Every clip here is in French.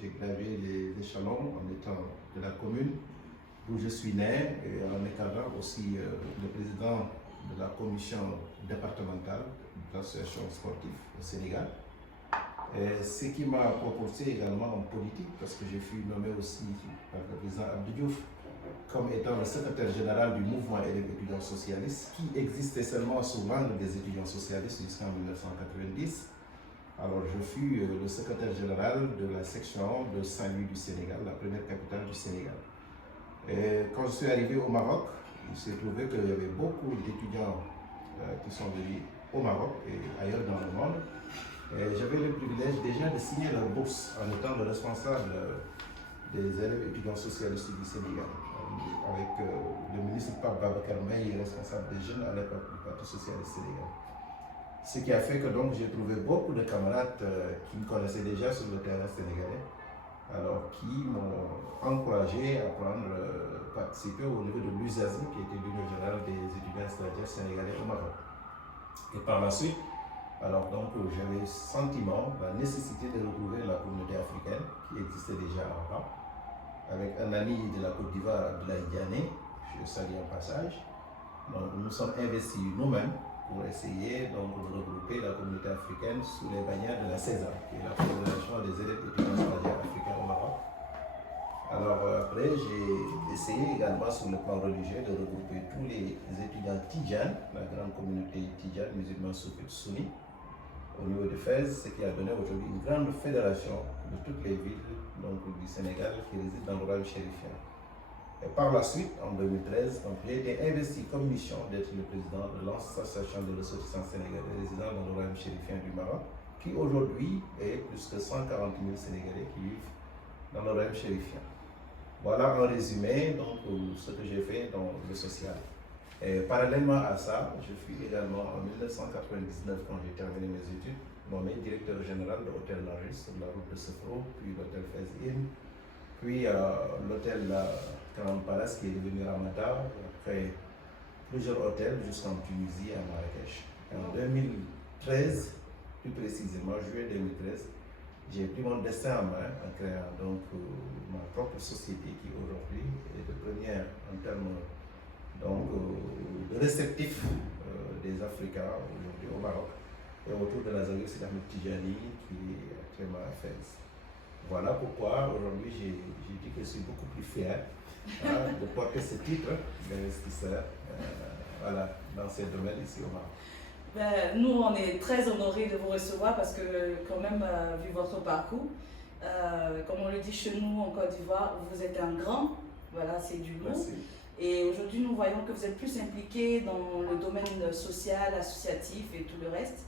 J'ai gravé les échelons en étant de la commune où je suis né et en étant aussi le président de la commission départementale de l'association sportive au Sénégal. Et ce qui m'a propulsé également en politique, parce que je fus nommé aussi par le président Abdou Diouf comme étant le secrétaire général du mouvement élèves étudiants socialistes, qui existait seulement sous l'angle des étudiants socialistes jusqu'en 1990. Alors je fus le secrétaire général de la section de Saint-Louis du Sénégal, la première capitale du Sénégal. Et quand je suis arrivé au Maroc, il s'est trouvé qu'il y avait beaucoup d'étudiants qui sont venus au Maroc et ailleurs dans le monde. Et j'avais le privilège déjà de signer leur bourse en étant le responsable des élèves étudiants socialistes du Sénégal, avec le ministre Pape Babacar Mey, responsable des jeunes à l'époque du Parti socialiste sénégalais. Ce qui a fait que donc j'ai trouvé beaucoup de camarades qui me connaissaient déjà sur le terrain sénégalais, alors qui m'ont encouragé à participer au niveau de l'USASI, qui était l'Union générale des étudiants stagiaires sénégalais au Maroc. Et par la suite, alors donc j'avais le sentiment, la nécessité de retrouver la communauté africaine qui existait déjà avant, avec un ami de la Côte d'Ivoire, Abdoulaye Diané, je salue en passage. Donc nous sommes investis nous-mêmes pour essayer donc de regrouper la communauté africaine sous les bannières de la CESA, qui est la Fédération des élèves étudiants stagiaires africains au Maroc. Alors après, j'ai essayé également sur le plan religieux de regrouper tous les étudiants tidjanes, la grande communauté tidjane, musulmans sunnis, au niveau de Fès, ce qui a donné aujourd'hui une grande fédération de toutes les villes donc, du Sénégal qui résident dans le royaume chérifien. Et par la suite, en 2013, j'ai été investi comme mission d'être le président de l'association des ressortissants sénégalais résidant dans le royaume chérifien du Maroc, qui aujourd'hui est plus de 140 000 Sénégalais qui vivent dans le royaume chérifien. Voilà en résumé donc, ce que j'ai fait dans le social. Et parallèlement à ça, je fus également en 1999, quand j'ai terminé mes études, nommé directeur général de l'hôtel Nargis sur la route de Sefro, puis l'hôtel Fez-In, puis l'hôtel Grand Palace qui est devenu Ramada, après plusieurs hôtels jusqu'en Tunisie, à Marrakech. Et en 2013, plus précisément, juillet 2013, j'ai pris mon destin en main en créant donc ma propre société qui aujourd'hui est de première en termes donc, de réceptif des Africains aujourd'hui au Maroc et autour de la Zawiya Seydi Ahmed Tijani qui est actuellement à Fès. Voilà pourquoi aujourd'hui j'ai dit que je suis beaucoup plus fier de porter ce titre d'investisseur voilà, dans ces domaines ici au Maroc. Ben, nous, on est très honorés de vous recevoir parce que, quand même, vu votre parcours, comme on le dit chez nous en Côte d'Ivoire, vous êtes un grand, voilà, c'est du lourd. Merci. Et aujourd'hui, nous voyons que vous êtes plus impliqué dans le domaine social, associatif et tout le reste.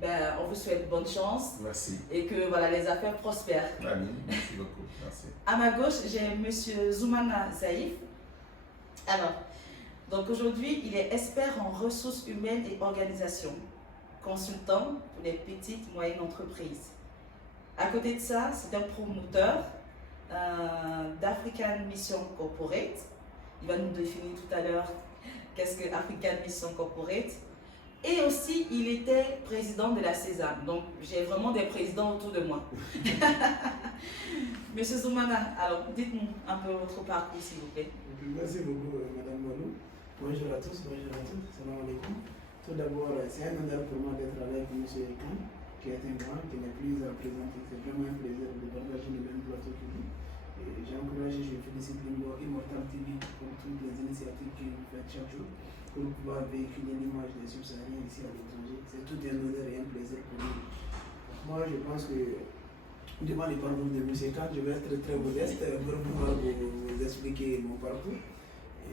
Ben, on vous souhaite bonne chance. Merci. Et que voilà, les affaires prospèrent. Amin, merci beaucoup. Merci. À ma gauche, j'ai M. Zoumana Zaïf. Alors, donc aujourd'hui, il est expert en ressources humaines et organisation, consultant pour les petites et moyennes entreprises. À côté de ça, c'est un promoteur d'African Mission Corporate. Il va nous définir tout à l'heure qu'est-ce que African Mission Corporate. Et aussi, il était président de la CESA. Donc, j'ai vraiment des présidents autour de moi. Monsieur Zoumana, alors dites-nous un peu votre parcours, s'il vous plaît. Merci beaucoup, Madame Malou. Bonjour à tous, salam alaikum. Tout d'abord, c'est un honneur pour moi d'être avec M. Ekan, qui est un grand, qui n'est plus à présenter. C'est vraiment un plaisir de partager le même plateau que lui. J'ai encouragé, je félicite Limbo Immortal TV pour toutes les initiatives que vous faites chaque jour pour pouvoir véhiculer l'image des subsahariens ici à l'étranger. C'est tout un honneur et un plaisir pour nous. Moi, je pense que devant les parcours de M. Khan, je vais être très modeste pour pouvoir vous expliquer mon parcours.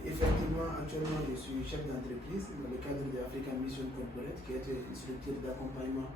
Effectivement, actuellement, je suis chef d'entreprise dans le cadre de African Mission Corporate, qui est une structure d'accompagnement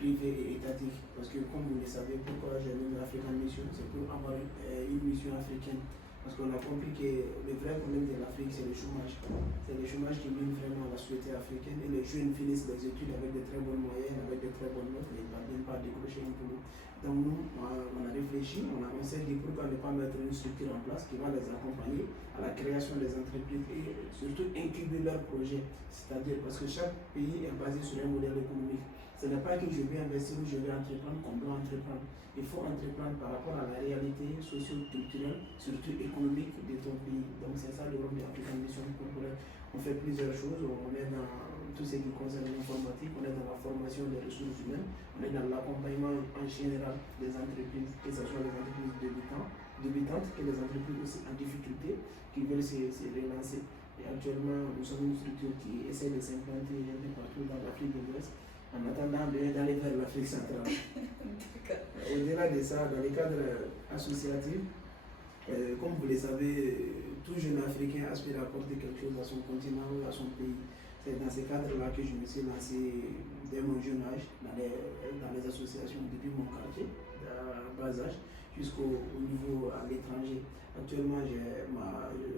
privé et étatique. Parce que, comme vous le savez, pourquoi j'ai nommé African Mission, c'est pour avoir une mission africaine Parce qu'on a compris que le vrai problème de l'Afrique, c'est le chômage. C'est le chômage qui mine vraiment la société africaine. Et les jeunes finissent les études avec de très bonnes moyennes, avec de très bonnes notes, mais ils ne parviennent pas à décrocher un boulot. Donc nous, on a réfléchi, on s'est dit pourquoi ne pas mettre une structure en place qui va les accompagner à la création des entreprises et surtout incuber leurs projets. C'est-à-dire parce que chaque pays est basé sur un modèle économique. Ce n'est pas que je vais investir ou je vais entreprendre qu'on doit entreprendre. Il faut entreprendre par rapport à la réalité socio-culturelle, surtout économique de ton pays. Donc c'est ça le rôle de l'African Mission Corporate. On fait plusieurs choses, on est dans tout ce qui concerne l'informatique, on est dans la formation des ressources humaines, on est dans l'accompagnement en général des entreprises, que ce soit les entreprises débutantes que les entreprises aussi en difficulté qui veulent se relancer. Et actuellement, nous sommes une structure qui essaie de s'implanter un peu partout dans l'Afrique de l'Ouest en attendant d'aller vers l'Afrique centrale. Au-delà de ça, dans les cadres associatifs, comme vous le savez, tout jeune Africain aspire à apporter quelque chose à son continent ou à son pays. C'est dans ces cadres-là que je me suis lancé dès mon jeune âge dans les associations depuis mon quartier, à bas âge, jusqu'au niveau à l'étranger. Actuellement, il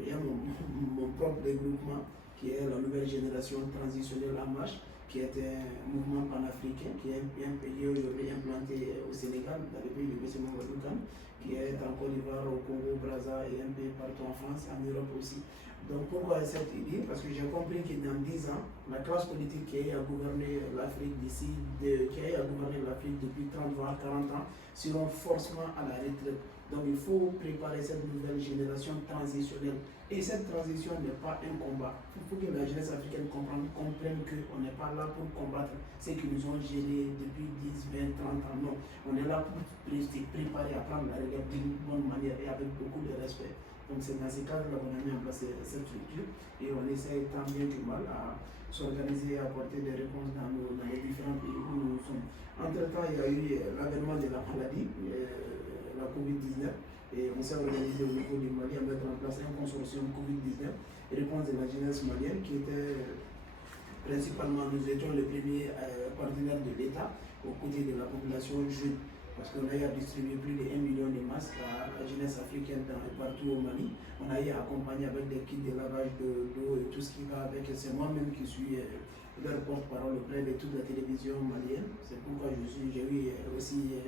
y a mon propre regroupement qui est la nouvelle génération transitionnelle en marche, qui est un mouvement panafricain, qui est un pays aujourd'hui implanté au Sénégal, dans le pays de Bessema Wadoukan, qui est en Côte d'Ivoire, au Congo, Brazza et un peu partout en France, en Europe aussi. Donc pourquoi cette idée? Parce que j'ai compris que dans 10 ans, la classe politique qui a gouverné l'Afrique depuis 30, voire 40 ans, seront forcément à la retraite. Donc il faut préparer cette nouvelle génération transitionnelle. Et cette transition n'est pas un combat. Il faut que la jeunesse africaine comprenne qu'on n'est pas là pour combattre ceux qui nous ont gérés depuis 10, 20, 30 ans. Non, on est là pour se préparer à prendre la relève d'une bonne manière et avec beaucoup de respect. Donc c'est dans ces cadres-là qu'on a mis en place cette structure et on essaie tant bien que mal à s'organiser et à apporter des réponses dans les différents pays où nous sommes. Entre-temps, il y a eu l'avènement de la maladie, la Covid-19, et on s'est organisé au niveau du Mali à mettre en place un consortium Covid-19, réponse de la jeunesse malienne qui était principalement, nous étions le premier partenaire de l'État aux côtés de la population jeune. Parce qu'on a eu à distribuer plus de 1 million de masques à la jeunesse africaine partout au Mali. On a eu à accompagner avec des kits de lavage d'eau et tout ce qui va avec. C'est moi-même qui suis leur porte-parole auprès de toute la télévision malienne. C'est pourquoi j'ai eu aussi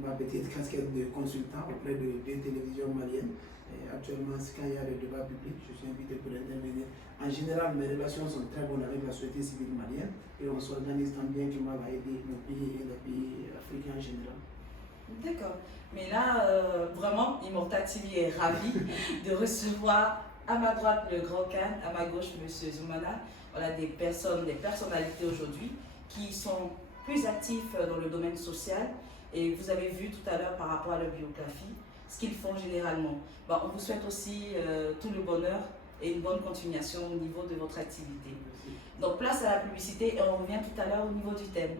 ma petite casquette de consultant auprès de 2 télévisions maliennes. Et actuellement, quand il y a des débats publics, je suis invité pour intervenir. En général, mes relations sont très bonnes avec la société civile malienne et on s'organise tant bien que mal à aider nos pays et les pays africains en général. D'accord. Mais là, vraiment, Immortal TV est ravi de recevoir à ma droite le Grand Khan, à ma gauche M. Zoumana. Voilà des personnalités aujourd'hui qui sont plus actifs dans le domaine social. Et vous avez vu tout à l'heure par rapport à leur biographie, ce qu'ils font généralement. Bon, on vous souhaite aussi tout le bonheur et une bonne continuation au niveau de votre activité. Donc place à la publicité et on revient tout à l'heure au niveau du thème.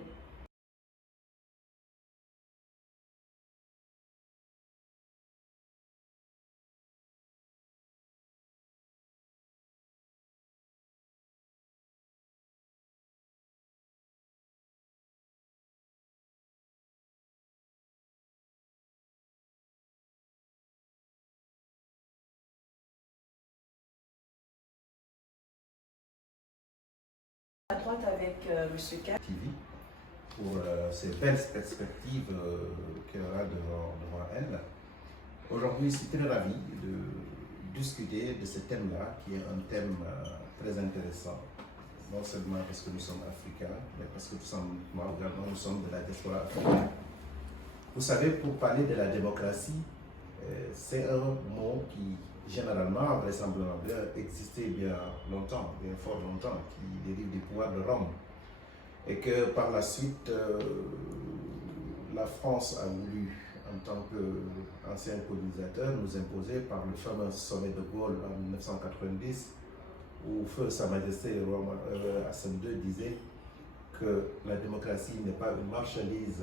À droite avec M. K. TV pour ces belles perspectives qu'elle aura devant elle. Aujourd'hui, je suis très ravi de discuter de ce thème-là, qui est un thème très intéressant, non seulement parce que nous sommes africains, mais parce que tout simplement également nous sommes de la diaspora africaine. Vous savez, pour parler de la démocratie, c'est un mot qui généralement, vraisemblablement, existait bien longtemps, bien fort longtemps, qui dérive du pouvoir de Rome. Et que par la suite, la France a voulu, en tant qu'ancien colonisateur, nous imposer par le fameux sommet de Gaulle en 1990, où Feu Sa Majesté le roi Hassan II disait que la démocratie n'est pas une marchandise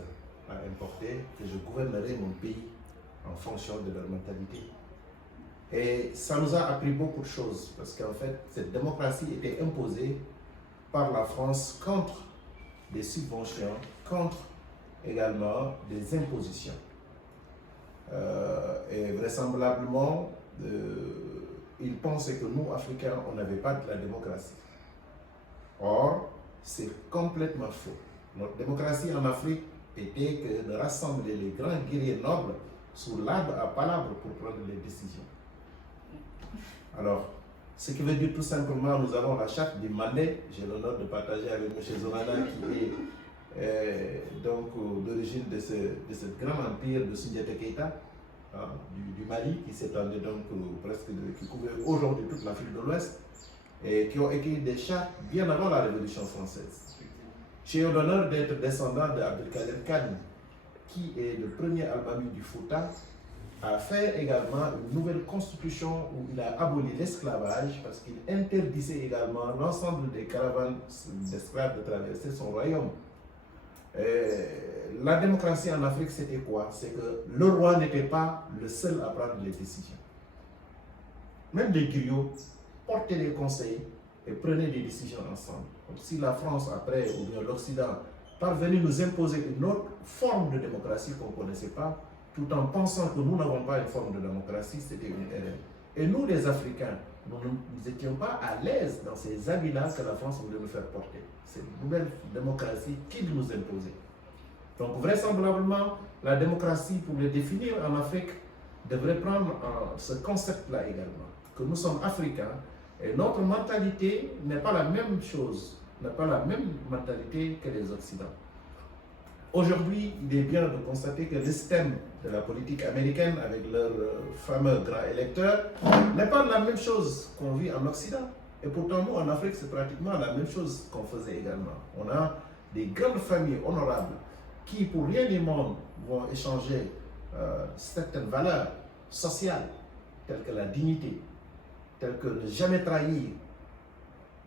à importer, que je gouvernerai mon pays en fonction de leur mentalité. Et ça nous a appris beaucoup de choses, parce qu'en fait, cette démocratie était imposée par la France contre des subventions, contre également des impositions. Et vraisemblablement, ils pensaient que nous, Africains, on n'avait pas de la démocratie. Or, c'est complètement faux. Notre démocratie en Afrique était que de rassembler les grands guerriers nobles sous l'arbre à palabre pour prendre les décisions. Alors, ce qui veut dire tout simplement, nous avons la charte du Mandé. J'ai l'honneur de partager avec M. Zomana, qui est d'origine de ce grand empire de Soundiata Keïta, du Mali, qui s'étendait donc qui couvrait aujourd'hui toute l'Afrique de l'Ouest, et qui ont écrit des chartes bien avant la Révolution française. J'ai eu l'honneur d'être descendant d'Abdelkader Kane, qui est le premier Albami du Fouta, a fait également une nouvelle constitution où il a aboli l'esclavage parce qu'il interdisait également l'ensemble des caravanes d'esclaves de traverser son royaume. La démocratie en Afrique, c'était quoi? C'est que le roi n'était pas le seul à prendre les décisions. Même les griots portaient les conseils et prenaient des décisions ensemble. Donc, si la France, après, ou bien l'Occident, parvenait nous imposer une autre forme de démocratie qu'on ne connaissait pas, tout en pensant que nous n'avons pas une forme de démocratie, c'était une erreur. Et nous, les Africains, nous n'étions pas à l'aise dans ces habits-là que la France voulait nous faire porter. C'est une nouvelle démocratie qu'il nous imposait. Donc, vraisemblablement, la démocratie, pour le définir en Afrique, devrait prendre ce concept-là également, que nous sommes Africains et notre mentalité n'est pas la même chose, n'est pas la même mentalité que les Occidentaux. Aujourd'hui, il est bien de constater que le système de la politique américaine, avec leurs fameux grands électeurs, n'est pas la même chose qu'on vit en Occident. Et pourtant, nous, en Afrique, c'est pratiquement la même chose qu'on faisait également. On a des grandes familles honorables qui, pour rien du monde, vont échanger certaines valeurs sociales, telles que la dignité, telles que ne jamais trahir,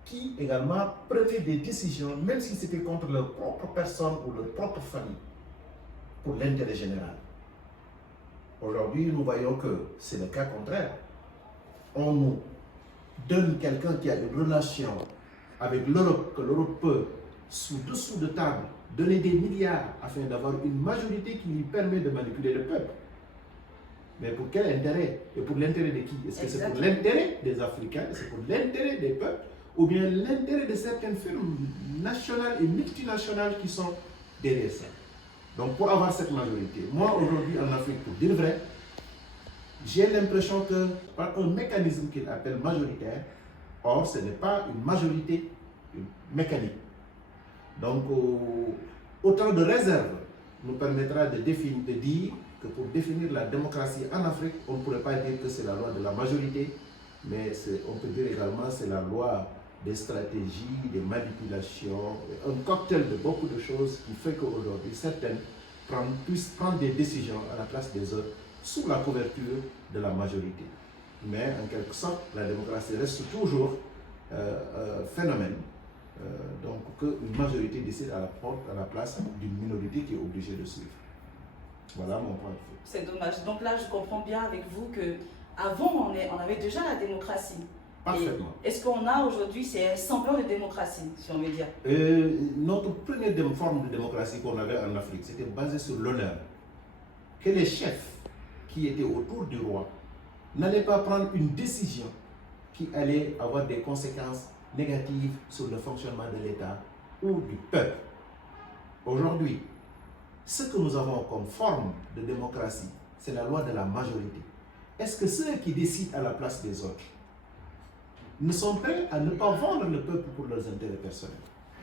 qui également prenaient des décisions, même si c'était contre leur propre personne ou leur propre famille, pour l'intérêt général. Aujourd'hui, nous voyons que c'est le cas contraire. On nous donne quelqu'un qui a une relation avec l'Europe, que l'Europe peut, sous-dessous de table, donner des milliards afin d'avoir une majorité qui lui permet de manipuler le peuple. Mais pour quel intérêt? Et pour l'intérêt de qui? Est-ce que c'est pour l'intérêt des Africains? C'est pour l'intérêt des peuples? Ou bien l'intérêt de certaines firmes nationales et multinationales qui sont derrière ça? Donc pour avoir cette majorité, moi aujourd'hui en Afrique, pour dire vrai, j'ai l'impression que par un mécanisme qu'il appelle majoritaire, or ce n'est pas une majorité mécanique. Donc autant de réserves nous permettra de dire que pour définir la démocratie en Afrique, on ne pourrait pas dire que c'est la loi de la majorité, mais on peut dire également que c'est la loi des stratégies, des manipulations, un cocktail de beaucoup de choses qui fait qu'aujourd'hui, certaines puissent prendre des décisions à la place des autres sous la couverture de la majorité. Mais en quelque sorte, la démocratie reste toujours un phénomène. Donc qu'une majorité décide à la place d'une minorité qui est obligée de suivre. Voilà mon point de vue. C'est dommage. Donc là, je comprends bien avec vous qu'avant, on avait déjà la démocratie. Parfaitement. Est-ce qu'on a aujourd'hui, c'est un semblant de démocratie, si on veut dire? Notre première forme de démocratie qu'on avait en Afrique, c'était basé sur l'honneur. Que les chefs qui étaient autour du roi n'allaient pas prendre une décision qui allait avoir des conséquences négatives sur le fonctionnement de l'État ou du peuple. Aujourd'hui, ce que nous avons comme forme de démocratie, c'est la loi de la majorité. Est-ce que ceux qui décident à la place des autres ne sont prêts à ne pas vendre le peuple pour leurs intérêts personnels?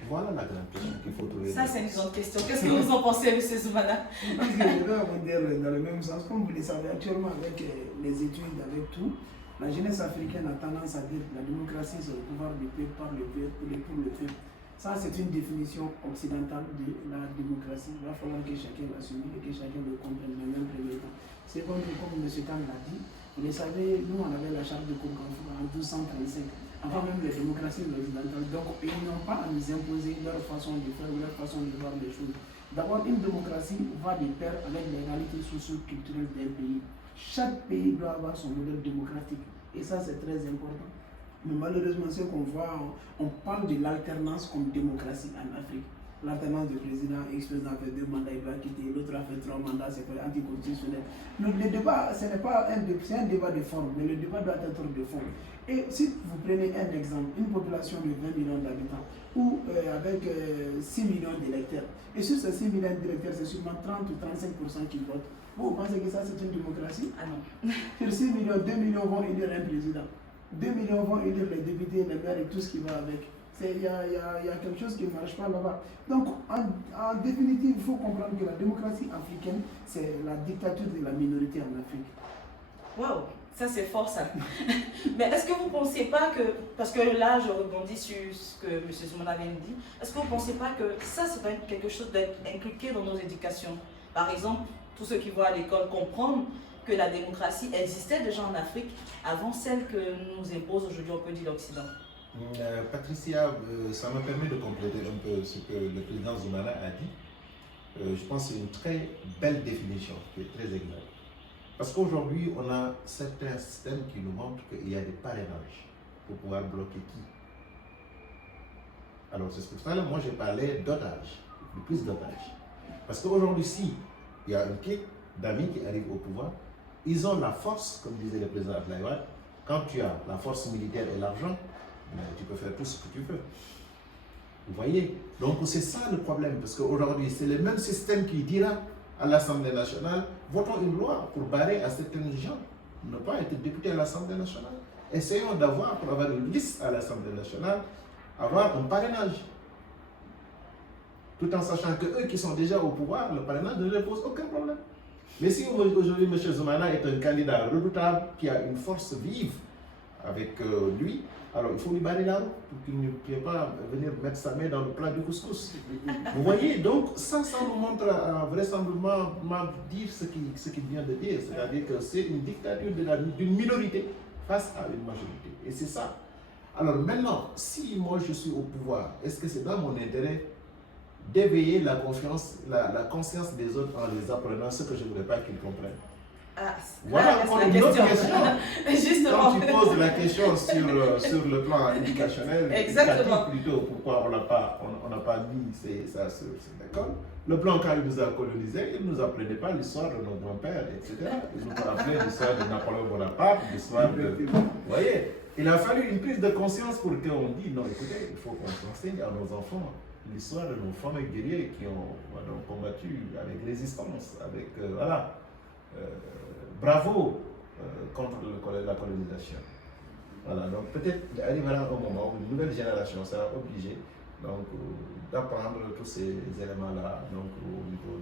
Voilà la grande question qu'il faut trouver. Ça, c'est une grande question. Qu'est-ce que vous en pensez, M. Zoumana? Je voudrais rebondir dans le même sens. Comme vous le savez, actuellement, avec les études, avec tout, la jeunesse africaine a tendance à dire que la démocratie, c'est le pouvoir du peuple, par le peuple, pour le peuple. Ça, c'est une définition occidentale de la démocratie. Il va falloir que chacun l'assume et que chacun le comprenne dans un premier temps. C'est comme M. Khan l'a dit. Vous le savez, nous, on avait la charte de Kourkanfou en 1235, avant même les démocraties occidentales. Donc, ils n'ont pas à nous imposer leur façon de faire, leur façon de voir les choses. D'abord, une démocratie va de pair avec les réalités socio-culturelles d'un pays. Chaque pays doit avoir son modèle démocratique. Et ça, c'est très important. Mais malheureusement, ce qu'on voit, on parle de l'alternance comme démocratie en Afrique. l'alternance du président, ex-président a fait 2 mandats, il va quitter, l'autre a fait 3 mandats, c'est anticonstitutionnel. Donc le débat, ce n'est pas c'est un débat de forme, mais le débat doit être de fond. Et si vous prenez un exemple, une population de 20 millions d'habitants, ou avec 6 millions d'électeurs, et sur ces 6 millions d'électeurs, c'est seulement 30 ou 35% qui votent. Vous pensez que ça c'est une démocratie? Ah non. Sur 6 millions, 2 millions vont élire un président. 2 millions vont élire les députés, les maires et tout ce qui va avec. Il y a quelque chose qui ne marche pas là-bas. Donc, en définitive, il faut comprendre que la démocratie africaine, c'est la dictature de la minorité en Afrique. Waouh, ça c'est fort ça. Mais est-ce que vous ne pensez pas que, parce que là je rebondis sur ce que M. Zoumana vient de dire, est-ce que vous ne pensez pas que ça c'est quelque chose d'être inculqué dans nos éducations? Par exemple, tous ceux qui vont à l'école comprennent que la démocratie existait déjà en Afrique avant celle que nous impose aujourd'hui, on peut dire, l'Occident. Patricia, ça me permet de compléter un peu ce que le président Zoumana a dit. Je pense que c'est une très belle définition, qui est très exacte. Parce qu'aujourd'hui, on a certains systèmes qui nous montrent qu'il y a des parrainages pour pouvoir bloquer qui. Alors c'est pour ça que moi j'ai parlé d'otages, de plus d'otages. Parce qu'aujourd'hui, si il y a un clique d'amis qui arrivent au pouvoir, ils ont la force, comme disait le président Abdoulaye. Quand tu as la force militaire et l'argent, tu peux faire tout ce que tu veux. Vous voyez? Donc c'est ça le problème, parce qu'aujourd'hui, c'est le même système qui dira à l'Assemblée nationale, votons une loi pour barrer à certains gens ne pas être députés à l'Assemblée nationale. Essayons d'avoir, pour avoir une liste à l'Assemblée nationale, avoir un parrainage. Tout en sachant que eux qui sont déjà au pouvoir, le parrainage ne leur pose aucun problème. Mais si aujourd'hui M. Zoumana est un candidat redoutable qui a une force vive avec lui, alors il faut lui barrer la route pour qu'il ne puisse pas venir mettre sa main dans le plat du couscous. Vous voyez, donc ça nous montre vraisemblablement dire ce qu'il vient de dire, c'est-à-dire que c'est une dictature d'une minorité face à une majorité. Et c'est ça. Alors maintenant, si moi je suis au pouvoir, est-ce que c'est dans mon intérêt d'éveiller la conscience des autres en les apprenant ce que je ne voudrais pas qu'ils comprennent? Ah, voilà encore une autre question. Justement. Quand tu poses la question sur le plan éducationnel, exactement, plutôt, pourquoi on n'a pas mis ça sur l'école. Le plan, quand il nous a colonisés, il ne nous apprenait pas l'histoire de nos grands-pères, etc. Il nous apprenait l'histoire de Napoléon Bonaparte, l'histoire de... Vous voyez, il a fallu une prise de conscience pour qu'on dise, non, écoutez, il faut qu'on enseigne à nos enfants l'histoire de nos femmes guerriers qui ont combattu avec résistance, avec, voilà, bravo contre la colonisation. Voilà, donc peut-être arrivera un moment où une nouvelle génération sera obligée d'apprendre tous ces éléments-là au niveau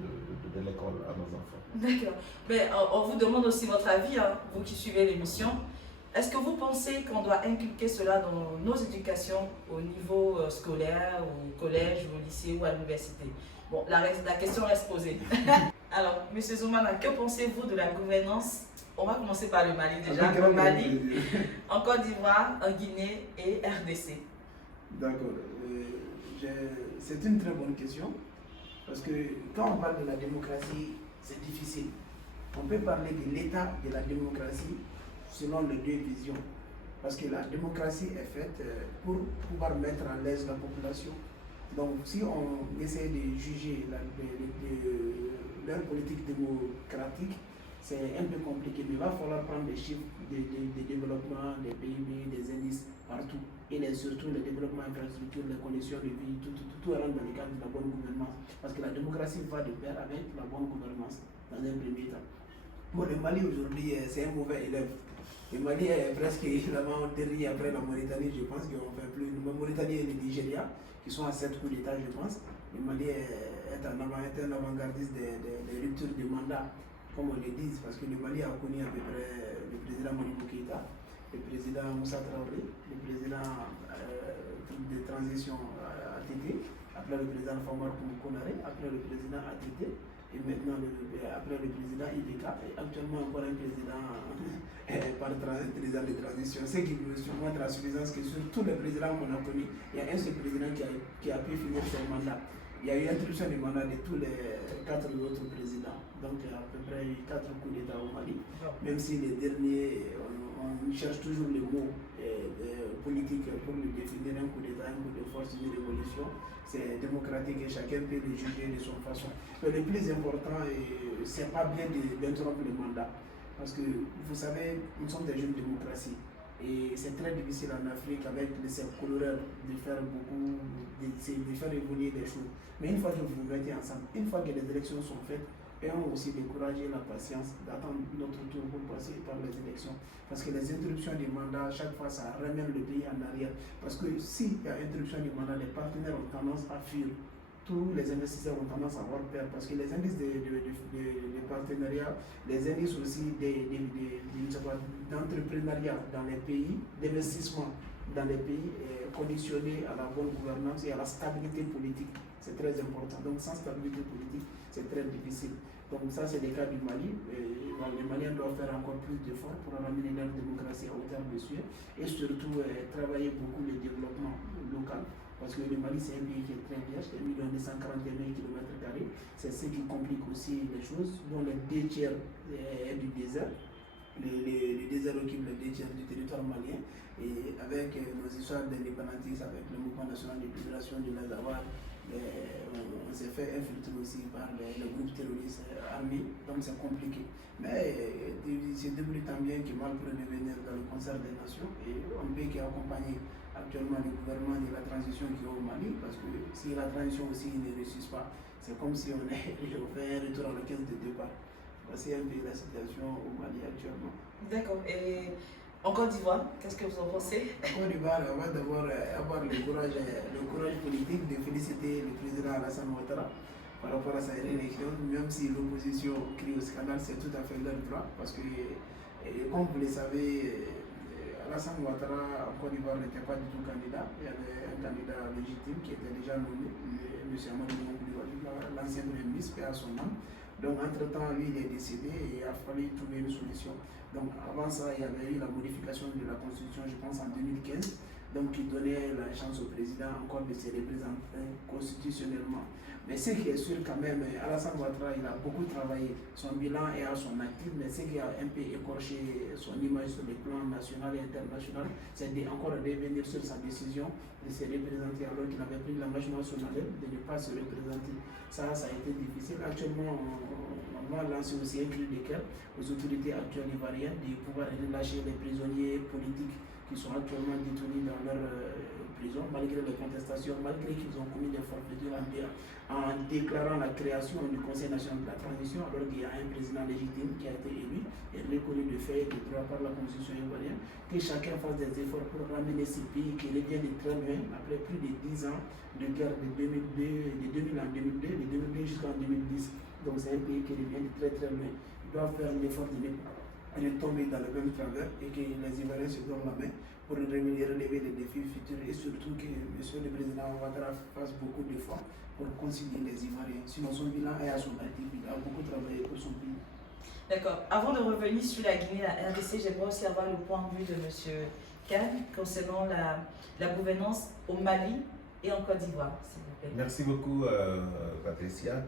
de l'école à nos enfants. D'accord. Mais on vous demande aussi votre avis, hein, vous qui suivez l'émission. Est-ce que vous pensez qu'on doit inculquer cela dans nos éducations au niveau scolaire, au collège, au lycée ou à l'université? Bon, la question reste posée. Alors, M. Zoumana, que pensez-vous de la gouvernance? On va commencer par le Mali déjà. Le Mali, en Côte d'Ivoire, en Guinée et RDC. D'accord. C'est une très bonne question. Parce que quand on parle de la démocratie, c'est difficile. On peut parler de l'état de la démocratie selon les deux visions. Parce que la démocratie est faite pour pouvoir mettre à l'aise la population. Donc si on essaie de juger leur politique démocratique, c'est un peu compliqué, mais il va falloir prendre des chiffres de développement, des PIB, des indices partout, et surtout le développement infrastructure, les conditions de vie, tout rentre dans le cadre de la bonne gouvernance. Parce que la démocratie va de pair avec la bonne gouvernance dans un premier temps. Bon, le Mali aujourd'hui, c'est un mauvais élève. Le Mali est presque évidemment dernier après la Mauritanie, je pense qu'on fait plus. La Mauritanie et le Nigeria, qui sont à 7 coups d'État, je pense. Le Mali est un avant-gardiste des ruptures de mandat, comme on le dit, parce que le Mali a connu à peu près le président Modibo Keïta, le président Moussa Traoré, le président de transition ATT, après le président Famar Konaré, après le président ATT, et maintenant après le président IBK, et actuellement encore un président par président de transition. Ce qui montre la suffisance que sur tous les présidents qu'on a connus, il y a un seul président qui a pu finir son mandat. Il y a eu interruption du mandat de tous les 4 autres présidents. Donc il y a à peu près 4 coups d'État au Mali, même si les derniers on cherche toujours les mots politiques pour le définir, un coup d'État, un coup de force, une révolution. C'est démocratique et chacun peut le juger de son façon. Mais le plus important, c'est pas bien d'interrompre le mandat. Parce que vous savez, nous sommes des jeunes démocraties. Et c'est très difficile en Afrique avec ces couleurs de faire beaucoup, de faire évoluer les choses. Mais une fois que vous vous mettez ensemble, une fois que les élections sont faites, ayons aussi le courage et la patience d'attendre notre tour pour passer par les élections. Parce que les interruptions du mandat, chaque fois, ça ramène le pays en arrière. Parce que s'il y a interruption du mandat, les partenaires ont tendance à fuir. Tous les investisseurs ont tendance à avoir peur parce que les indices de partenariat, les indices aussi d'entrepreneuriat dans les pays, d'investissement dans les pays conditionnés à la bonne gouvernance et à la stabilité politique. C'est très important. Donc sans stabilité politique, c'est très difficile. Donc ça, c'est le cas du Mali. Les Maliens doivent faire encore plus d'efforts pour ramener leur démocratie à hauteur de cieux et surtout travailler beaucoup le développement local. Parce que le Mali, c'est un pays qui est très vierge, 1,241 000 km². C'est ce qui complique aussi les choses, dont les 2 tiers est du désert. Le désert occupe les 2 tiers du territoire malien. Et avec nos histoires d'indépendantisme, avec le mouvement national de libération de l'Azawad, on s'est fait infiltrer aussi par les groupes terroristes armés, donc c'est compliqué. Mais c'est devenu tant bien que mal pour devenir dans le concert des nations et un pays qui accompagne actuellement le gouvernement de la transition qui est au Mali, parce que si la transition aussi ne réussit pas, c'est comme si on fait un retour à la caisse de départ. Voici un peu la situation au Mali actuellement. D'accord. Et en Côte d'Ivoire, qu'est-ce que vous en pensez? En Côte d'Ivoire, on va d'abord avoir le courage politique de féliciter le président Alassane Ouattara par rapport à sa réélection, même si l'opposition crie au scandale, c'est tout à fait leur droit, parce que, comme vous le savez, Alassane Ouattara en Côte d'Ivoire n'était pas du tout candidat. Il y avait un candidat légitime qui était déjà nommé, M. Amadou Diouali, l'ancien premier ministre, à son nom. Donc, entre-temps, lui, il est décédé et il a fallu trouver une solution. Donc, avant ça, il y avait eu la modification de la Constitution, je pense, en 2015, donc qui donnait la chance au président encore de se représenter constitutionnellement. Mais ce qui est sûr quand même, Alassane Ouattara, il a beaucoup travaillé. Son bilan est à son actif, mais ce qui a un peu écorché son image sur le plan national et international, c'est encore revenir sur sa décision de se représenter alors qu'il avait pris l'engagement solennel de ne pas se représenter. Ça a été difficile. Actuellement, on va lancer aussi un cri de cœur aux autorités actuelles ivoiriennes de pouvoir relâcher les prisonniers politiques qui sont actuellement détenus dans leur prison, malgré les contestations, malgré qu'ils ont commis des forfaitures en déclarant la création du Conseil national de la transition, alors qu'il y a un président légitime qui a été élu et reconnu de fait et de droit par la Constitution ivoirienne, que chacun fasse des efforts pour ramener ce pays qui revient de très loin, après plus de 10 ans de guerre de 2000 en 2002, de 2002 jusqu'en 2010. Donc c'est un pays qui revient de très très loin. Ils doivent faire l'effort de tomber dans le même travers et que les Ivoiriens se donnent la main pour relever les défis futurs et surtout que M. le Président Ouattara fasse beaucoup d'efforts pour concilier les Ivoiriens. Sinon son bilan est à son actif, il a beaucoup travaillé pour son pays. D'accord. Avant de revenir sur la Guinée, la RDC, j'aimerais aussi avoir le point de vue de M. Kane concernant la gouvernance au Mali et en Côte d'Ivoire, s'il vous plaît. Merci beaucoup, Patricia.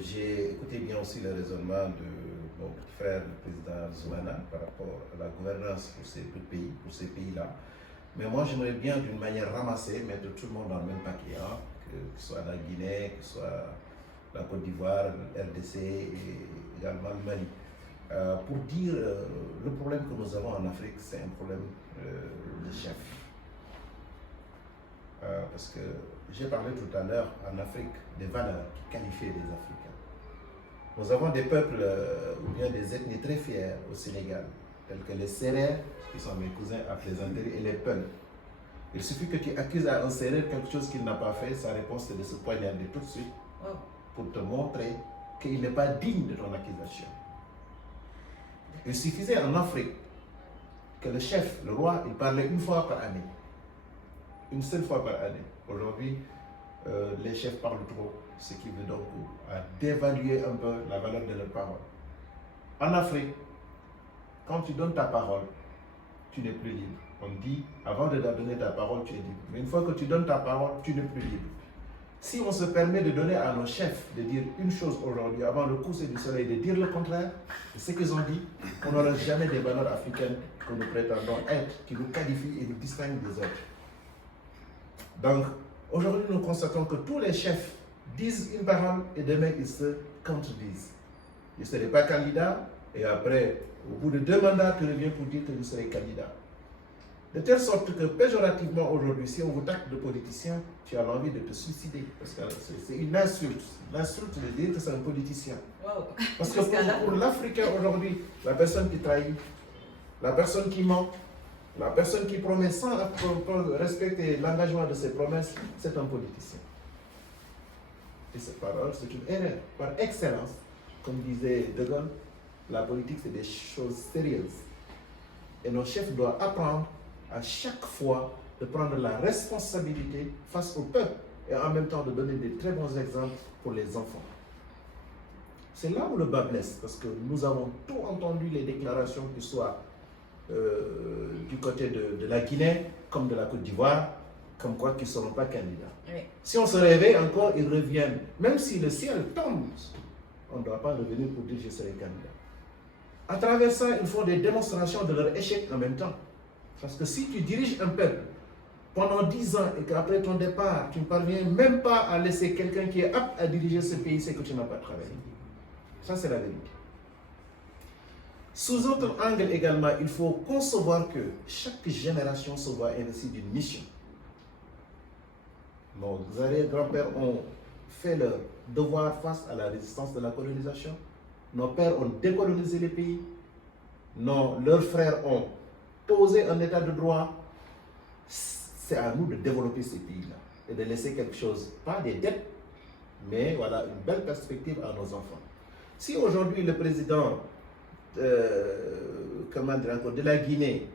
J'ai écouté bien aussi le raisonnement de mon petit frère, le président Zoumana, par rapport à la gouvernance pour ces deux pays, pour ces pays-là. Mais moi, j'aimerais bien, d'une manière ramassée, mettre tout le monde dans le même paquet, hein, que ce soit la Guinée, que ce soit la Côte d'Ivoire, le RDC et également le Mali. Pour dire, le problème que nous avons en Afrique, c'est un problème de chef. Parce que j'ai parlé tout à l'heure en Afrique des valeurs qui qualifient les Africains. Nous avons des peuples ou bien des ethnies très fiers au Sénégal, tels que les Sérères, qui sont mes cousins à plaisanterie, et les Peuls. Il suffit que tu accuses à un Sérère quelque chose qu'il n'a pas fait, sa réponse c'est de se poignarder tout de suite pour te montrer qu'il n'est pas digne de ton accusation. Il suffisait en Afrique que le chef, le roi, il parlait une fois par année. Une seule fois par année. Aujourd'hui, les chefs parlent trop, ce qui veut donc dévaluer un peu la valeur de leur parole. En Afrique, quand tu donnes ta parole, tu n'es plus libre. On dit, avant de donner ta parole, tu es libre. Mais une fois que tu donnes ta parole, tu n'es plus libre. Si on se permet de donner à nos chefs de dire une chose aujourd'hui, avant le coucher du soleil, de dire le contraire de ce qu'ils ont dit, on n'aura jamais des valeurs africaines que nous prétendons être, qui nous qualifie et nous distingue des autres. Donc, aujourd'hui, nous constatons que tous les chefs disent une parole et demain, ils se contredisent. Je ne serai pas candidat et après, au bout de 2 mandats, tu reviens pour dire que je serai candidat. De telle sorte que, péjorativement aujourd'hui, si on vous taxe de politicien, tu as l'envie de te suicider. Parce que c'est une insulte. L'insulte de dire que c'est un politicien. Wow. Parce que pour l'Africain aujourd'hui, la personne qui trahit, la personne qui ment, la personne qui promet sans respecter l'engagement de ses promesses, c'est un politicien. Et cette parole, c'est une erreur. Par excellence, comme disait De Gaulle, la politique, c'est des choses sérieuses. Et nos chefs doivent apprendre à chaque fois de prendre la responsabilité face au peuple et en même temps de donner des très bons exemples pour les enfants. C'est là où le bas blesse, parce que nous avons tout entendu les déclarations, que ce soit du côté de la Guinée comme de la Côte d'Ivoire, comme quoi qu'ils ne seront pas candidats. Oui. Si on se réveille encore, ils reviennent. Même si le ciel tombe, on ne doit pas revenir pour dire je serai candidat. À travers ça, ils font des démonstrations de leur échec en même temps. Parce que si tu diriges un peuple pendant 10 ans et qu'après ton départ, tu ne parviens même pas à laisser quelqu'un qui est apte à diriger ce pays, c'est que tu n'as pas travaillé. Ça, c'est la vérité. Sous autre angle également, il faut concevoir que chaque génération se voit investie d'une mission. Nos arrière-grands-pères ont fait leur devoir face à la résistance de la colonisation. Nos pères ont décolonisé les pays. Leurs frères ont posé un état de droit. C'est à nous de développer ces pays-là et de laisser quelque chose, pas des dettes, mais voilà, une belle perspective à nos enfants. Si aujourd'hui le président de la Guinée,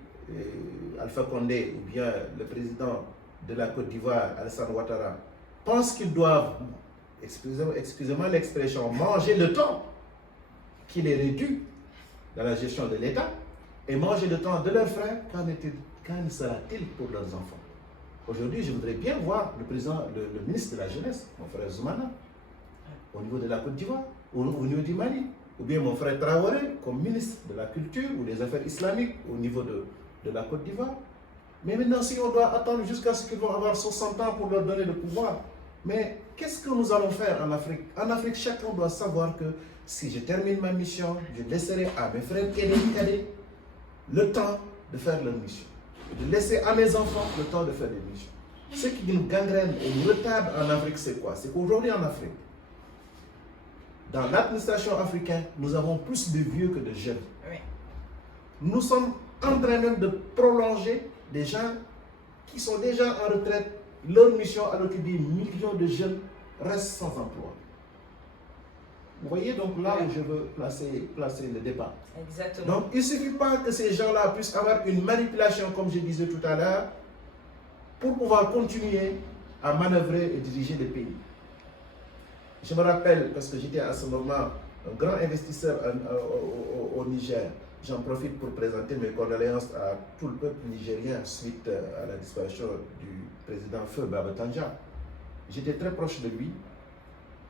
Alpha Condé, ou bien le président de la Côte d'Ivoire, Alassane Ouattara, pensent qu'ils doivent, excusez-moi l'expression, manger le temps qu'il est réduit dans la gestion de l'État et manger le temps de leurs frères, qu'en sera-t-il pour leurs enfants? Aujourd'hui, je voudrais bien voir le ministre de la Jeunesse, mon frère Zoumana, au niveau de la Côte d'Ivoire, au niveau du Mali, ou bien mon frère Traoré, comme ministre de la Culture ou des Affaires islamiques, au niveau de la Côte d'Ivoire. Mais maintenant, si on doit attendre jusqu'à ce qu'ils vont avoir 60 ans pour leur donner le pouvoir, mais qu'est-ce que nous allons faire en Afrique? En Afrique, chacun doit savoir que si je termine ma mission, je laisserai à mes frères aînés le temps de faire leur mission. De laisser à mes enfants le temps de faire des missions. Ce qui nous gangrène et nous retarde en Afrique, c'est quoi? C'est qu'aujourd'hui en Afrique, dans l'administration africaine, nous avons plus de vieux que de jeunes. Oui. Nous sommes en train même de prolonger des gens qui sont déjà en retraite, leur mission, alors que des millions de jeunes restent sans emploi. Vous voyez donc là où je veux placer le débat. Exactement. Donc il ne suffit pas que ces gens-là puissent avoir une manipulation, comme je disais tout à l'heure, pour pouvoir continuer à manœuvrer et diriger le pays. Je me rappelle, parce que j'étais à ce moment un grand investisseur au Niger, j'en profite pour présenter mes condoléances à tout le peuple nigérien suite à la disparition du président Feu Baba Tandja. J'étais très proche de lui.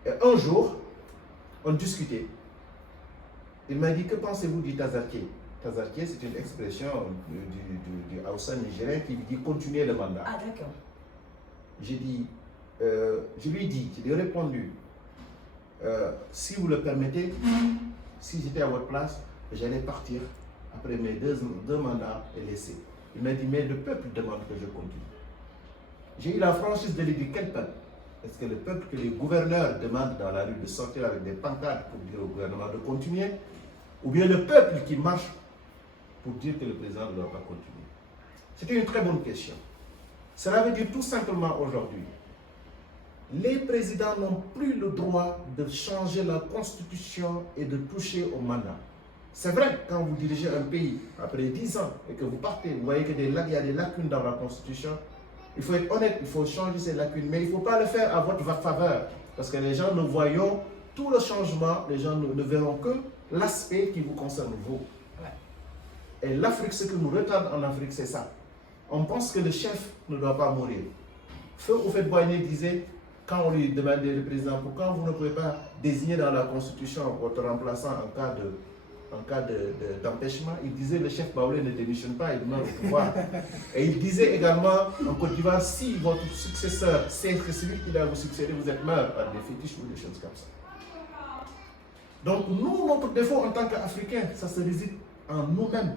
Et un jour, on discutait. Il m'a dit, que pensez-vous du Tazarké? Tazarké, c'est une expression du Hausa nigérien qui dit continuer le mandat. Ah, d'accord. Je lui ai répondu, si vous le permettez, si j'étais à votre place, j'allais partir après mes deux mandats et laisser. Il m'a dit, mais le peuple demande que je continue. J'ai eu la franchise de lui dire, quel peuple? Est-ce que le peuple que les gouverneurs demandent dans la rue de sortir avec des pancartes pour dire au gouvernement de continuer, ou bien le peuple qui marche pour dire que le président ne doit pas continuer? C'était une très bonne question. Cela veut dire tout simplement aujourd'hui, les présidents n'ont plus le droit de changer la constitution et de toucher au mandat. C'est vrai, quand vous dirigez un pays après 10 ans et que vous partez, vous voyez qu'il y a des lacunes dans la constitution. Il faut être honnête, il faut changer ces lacunes, mais il ne faut pas le faire à votre faveur. Parce que les gens ne voyons tout le changement, les gens ne verront que l'aspect qui vous concerne vous. Ouais. Et l'Afrique, ce que nous retarde en Afrique, c'est ça. On pense que le chef ne doit pas mourir. Feu Houphouët-Boigny disait, quand on lui demandait le président, pourquoi vous ne pouvez pas désigner dans la Constitution votre remplaçant en cas d'empêchement, il disait le chef Baoulé ne démissionne pas, il demeure au pouvoir. Et il disait également en Côte d'Ivoire, si votre successeur, c'est celui qui va vous succéder, vous êtes mort par des fétiches ou des choses comme ça. Donc nous, notre défaut en tant qu'Africains, ça se réside en nous-mêmes.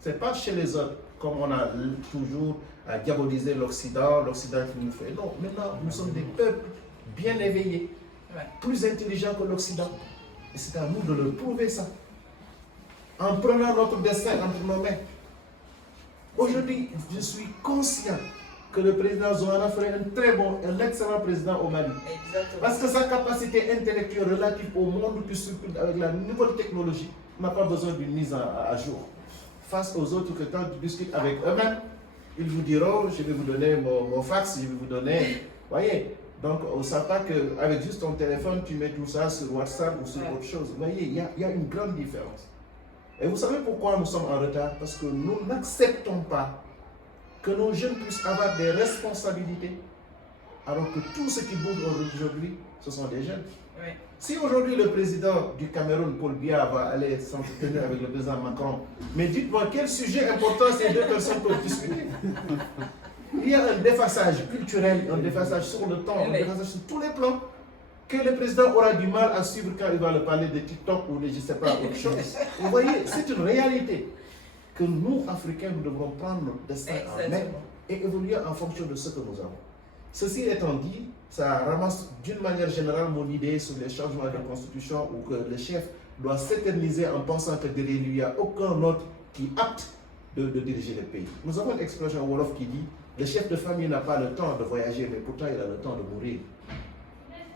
Ce n'est pas chez les autres, comme on a toujours à diaboliser l'Occident qui nous fait. Non, maintenant, nous sommes des peuples bien éveillés, plus intelligents que l'Occident. Et c'est à nous de leur prouver ça. En prenant notre destin entre nos mains. Aujourd'hui, je suis conscient que le président Zoana ferait un excellent président au Mali. Exactement. Parce que sa capacité intellectuelle relative au monde qui circule avec la nouvelle technologie n'a pas besoin d'une mise à jour. Face aux autres, que quand tu discutes avec eux-mêmes, ils vous diront, je vais vous donner mon fax, je vais vous donner... Voyez, donc on ne sait pas qu'avec juste ton téléphone, tu mets tout ça sur WhatsApp ou sur autre chose. Vous voyez, il y a une grande différence. Et vous savez pourquoi nous sommes en retard? Parce que nous n'acceptons pas que nos jeunes puissent avoir des responsabilités, alors que tout ce qui bouge aujourd'hui, ce sont des jeunes. Oui. Si aujourd'hui le président du Cameroun, Paul Biya, va aller s'entretenir avec le président Macron, mais dites-moi quel sujet important ces deux personnes peuvent discuter. Il y a un déphasage culturel, un déphasage sur le temps, un déphasage sur tous les plans, que le président aura du mal à suivre quand il va le parler de TikTok ou de je ne sais pas autre chose. Vous voyez, c'est une réalité que nous, Africains, nous devrons prendre notre destin en main et évoluer en fonction de ce que nous avons. Ceci étant dit, ça ramasse d'une manière générale mon idée sur les changements de constitution où que le chef doit s'éterniser en pensant que derrière lui, il n'y a aucun autre qui est apte de diriger le pays. Nous avons une expression Wolof qui dit le chef de famille n'a pas le temps de voyager, mais pourtant il a le temps de mourir.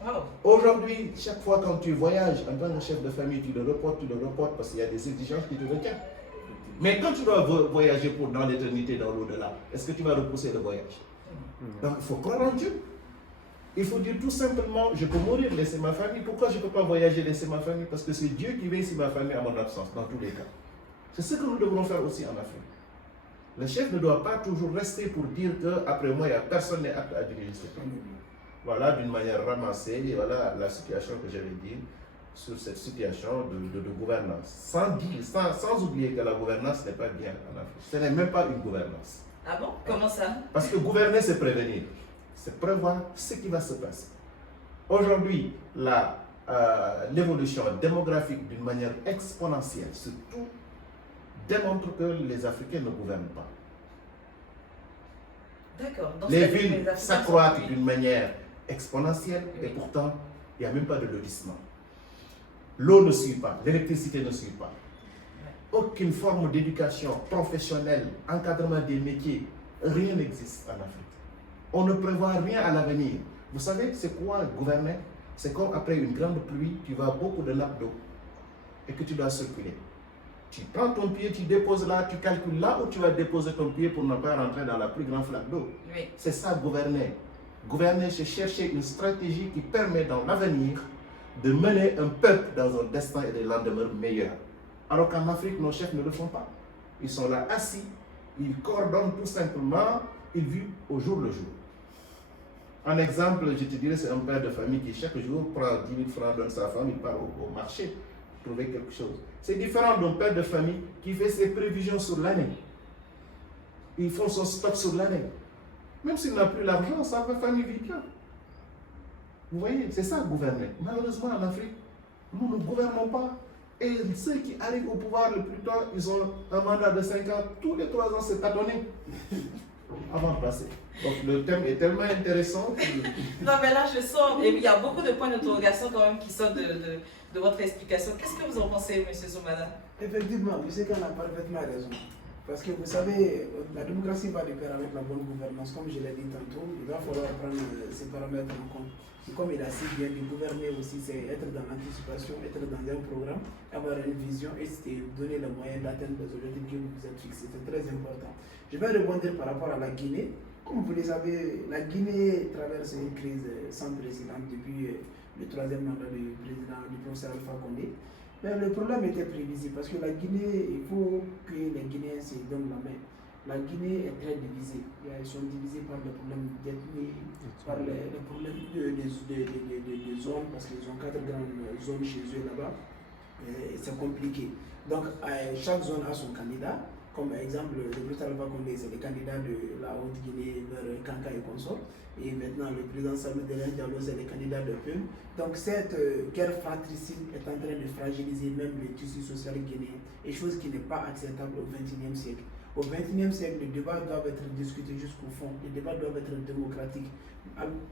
Wow. Aujourd'hui, chaque fois quand tu voyages en tant que chef de famille, tu le reportes parce qu'il y a des exigences qui te retiennent. Mais quand tu dois voyager dans l'éternité, dans l'au-delà, est-ce que tu vas repousser le voyage? Donc il faut croire en Dieu. Il faut dire tout simplement, je peux mourir, laisser ma famille. Pourquoi je ne peux pas voyager, laisser ma famille? Parce que c'est Dieu qui veille sur ma famille à mon absence, dans tous les cas. C'est ce que nous devrons faire aussi en Afrique. Le chef ne doit pas toujours rester pour dire qu'après moi, il n'y a personne n'est apte à diriger ce pays. Voilà, d'une manière ramassée, et voilà la situation que j'avais dit sur cette situation de gouvernance. Sans oublier que la gouvernance n'est pas bien en Afrique. Ce n'est même pas une gouvernance. Ah bon? Comment ça? Parce que gouverner, c'est prévenir. C'est prévoir ce qui va se passer. Aujourd'hui, l'évolution démographique d'une manière exponentielle, surtout, démontre que les Africains ne gouvernent pas. D'accord. Les villes s'accroissent d'une manière exponentielle et pourtant, il n'y a même pas de lotissement. L'eau ne suit pas, l'électricité ne suit pas. Aucune forme d'éducation professionnelle, encadrement des métiers, rien n'existe en Afrique. On ne prévoit rien à l'avenir. Vous savez, c'est quoi gouverner? C'est comme après une grande pluie, tu vas beaucoup de nappes d'eau et que tu dois circuler. Tu prends ton pied, tu déposes là, tu calcules là où tu vas déposer ton pied pour ne pas rentrer dans la plus grande flaque d'eau. Oui. C'est ça gouverner. Gouverner, c'est chercher une stratégie qui permet dans l'avenir de mener un peuple dans un destin et des lendemains meilleurs. Alors qu'en Afrique, nos chefs ne le font pas. Ils sont là assis, ils coordonnent tout simplement, ils vivent au jour le jour. Un exemple, je te dirais, c'est un père de famille qui chaque jour prend 10 000 francs, donne sa femme, il part au marché pour trouver quelque chose. C'est différent d'un père de famille qui fait ses prévisions sur l'année. Il fait son stock sur l'année. Même s'il n'a plus l'argent, sa famille vit bien. Vous voyez, c'est ça gouverner. Malheureusement, en Afrique, nous ne gouvernons pas. Et ceux qui arrivent au pouvoir le plus tard, ils ont un mandat de 5 ans. Tous les 3 ans, c'est tâtonné avant de passer. Donc le thème est tellement intéressant. Non, mais là, je sens, et il y a beaucoup de points d'interrogation quand même qui sortent de votre explication. Qu'est-ce que vous en pensez, M. Zoumana? Effectivement, M. Khan a parfaitement raison. Parce que vous savez, la démocratie va de pair avec la bonne gouvernance, comme je l'ai dit tantôt. Il va falloir prendre ces paramètres en compte. Et comme il a si bien dit, gouverner aussi, c'est être dans l'anticipation, être dans un programme, avoir une vision et donner les moyens d'atteindre les objectifs que vous vous êtes fixés. C'est très important. Je vais rebondir par rapport à la Guinée. Comme vous le savez, la Guinée traverse une crise sans précédent depuis le 3e mandat du professeur Alpha Condé. Mais le problème était prévisible parce que la Guinée, il faut que les Guinéens se donnent la main. La Guinée est très divisée. Ils sont divisés par les problèmes d'ethnie, par les problèmes de zones, parce qu'ils ont 4 grandes zones chez eux là-bas. c'est compliqué. Donc, chaque zone a son candidat. Comme par exemple, le président Alpha Condé, c'est le candidat de la Haute-Guinée vers Kanka et consorts. Et maintenant, le président Salou Delen Diallo, c'est le candidat de PUM. Donc, cette guerre fratricide est en train de fragiliser même le tissu social guinéen. Et chose qui n'est pas acceptable au XXIe siècle. Au XXIe siècle, les débats doivent être discutés jusqu'au fond. Les débats doivent être démocratiques.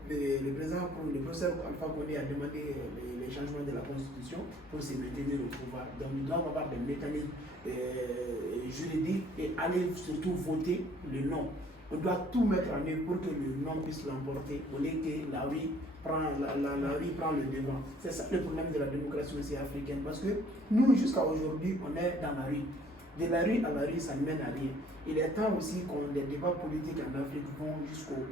Le professeur Alpha Condé a demandé les changements de la Constitution pour se maintenir au pouvoir. Donc, nous devons avoir des mécanismes juridiques et aller surtout voter le non. On doit tout mettre en œuvre pour que le non puisse l'emporter au lieu que la rue prend le devant. C'est ça le problème de la démocratie aussi africaine. Parce que nous, jusqu'à aujourd'hui, on est dans la rue. De la rue à la rue, ça ne mène à rien. Il est temps aussi que les débats politiques en Afrique vont jusqu'au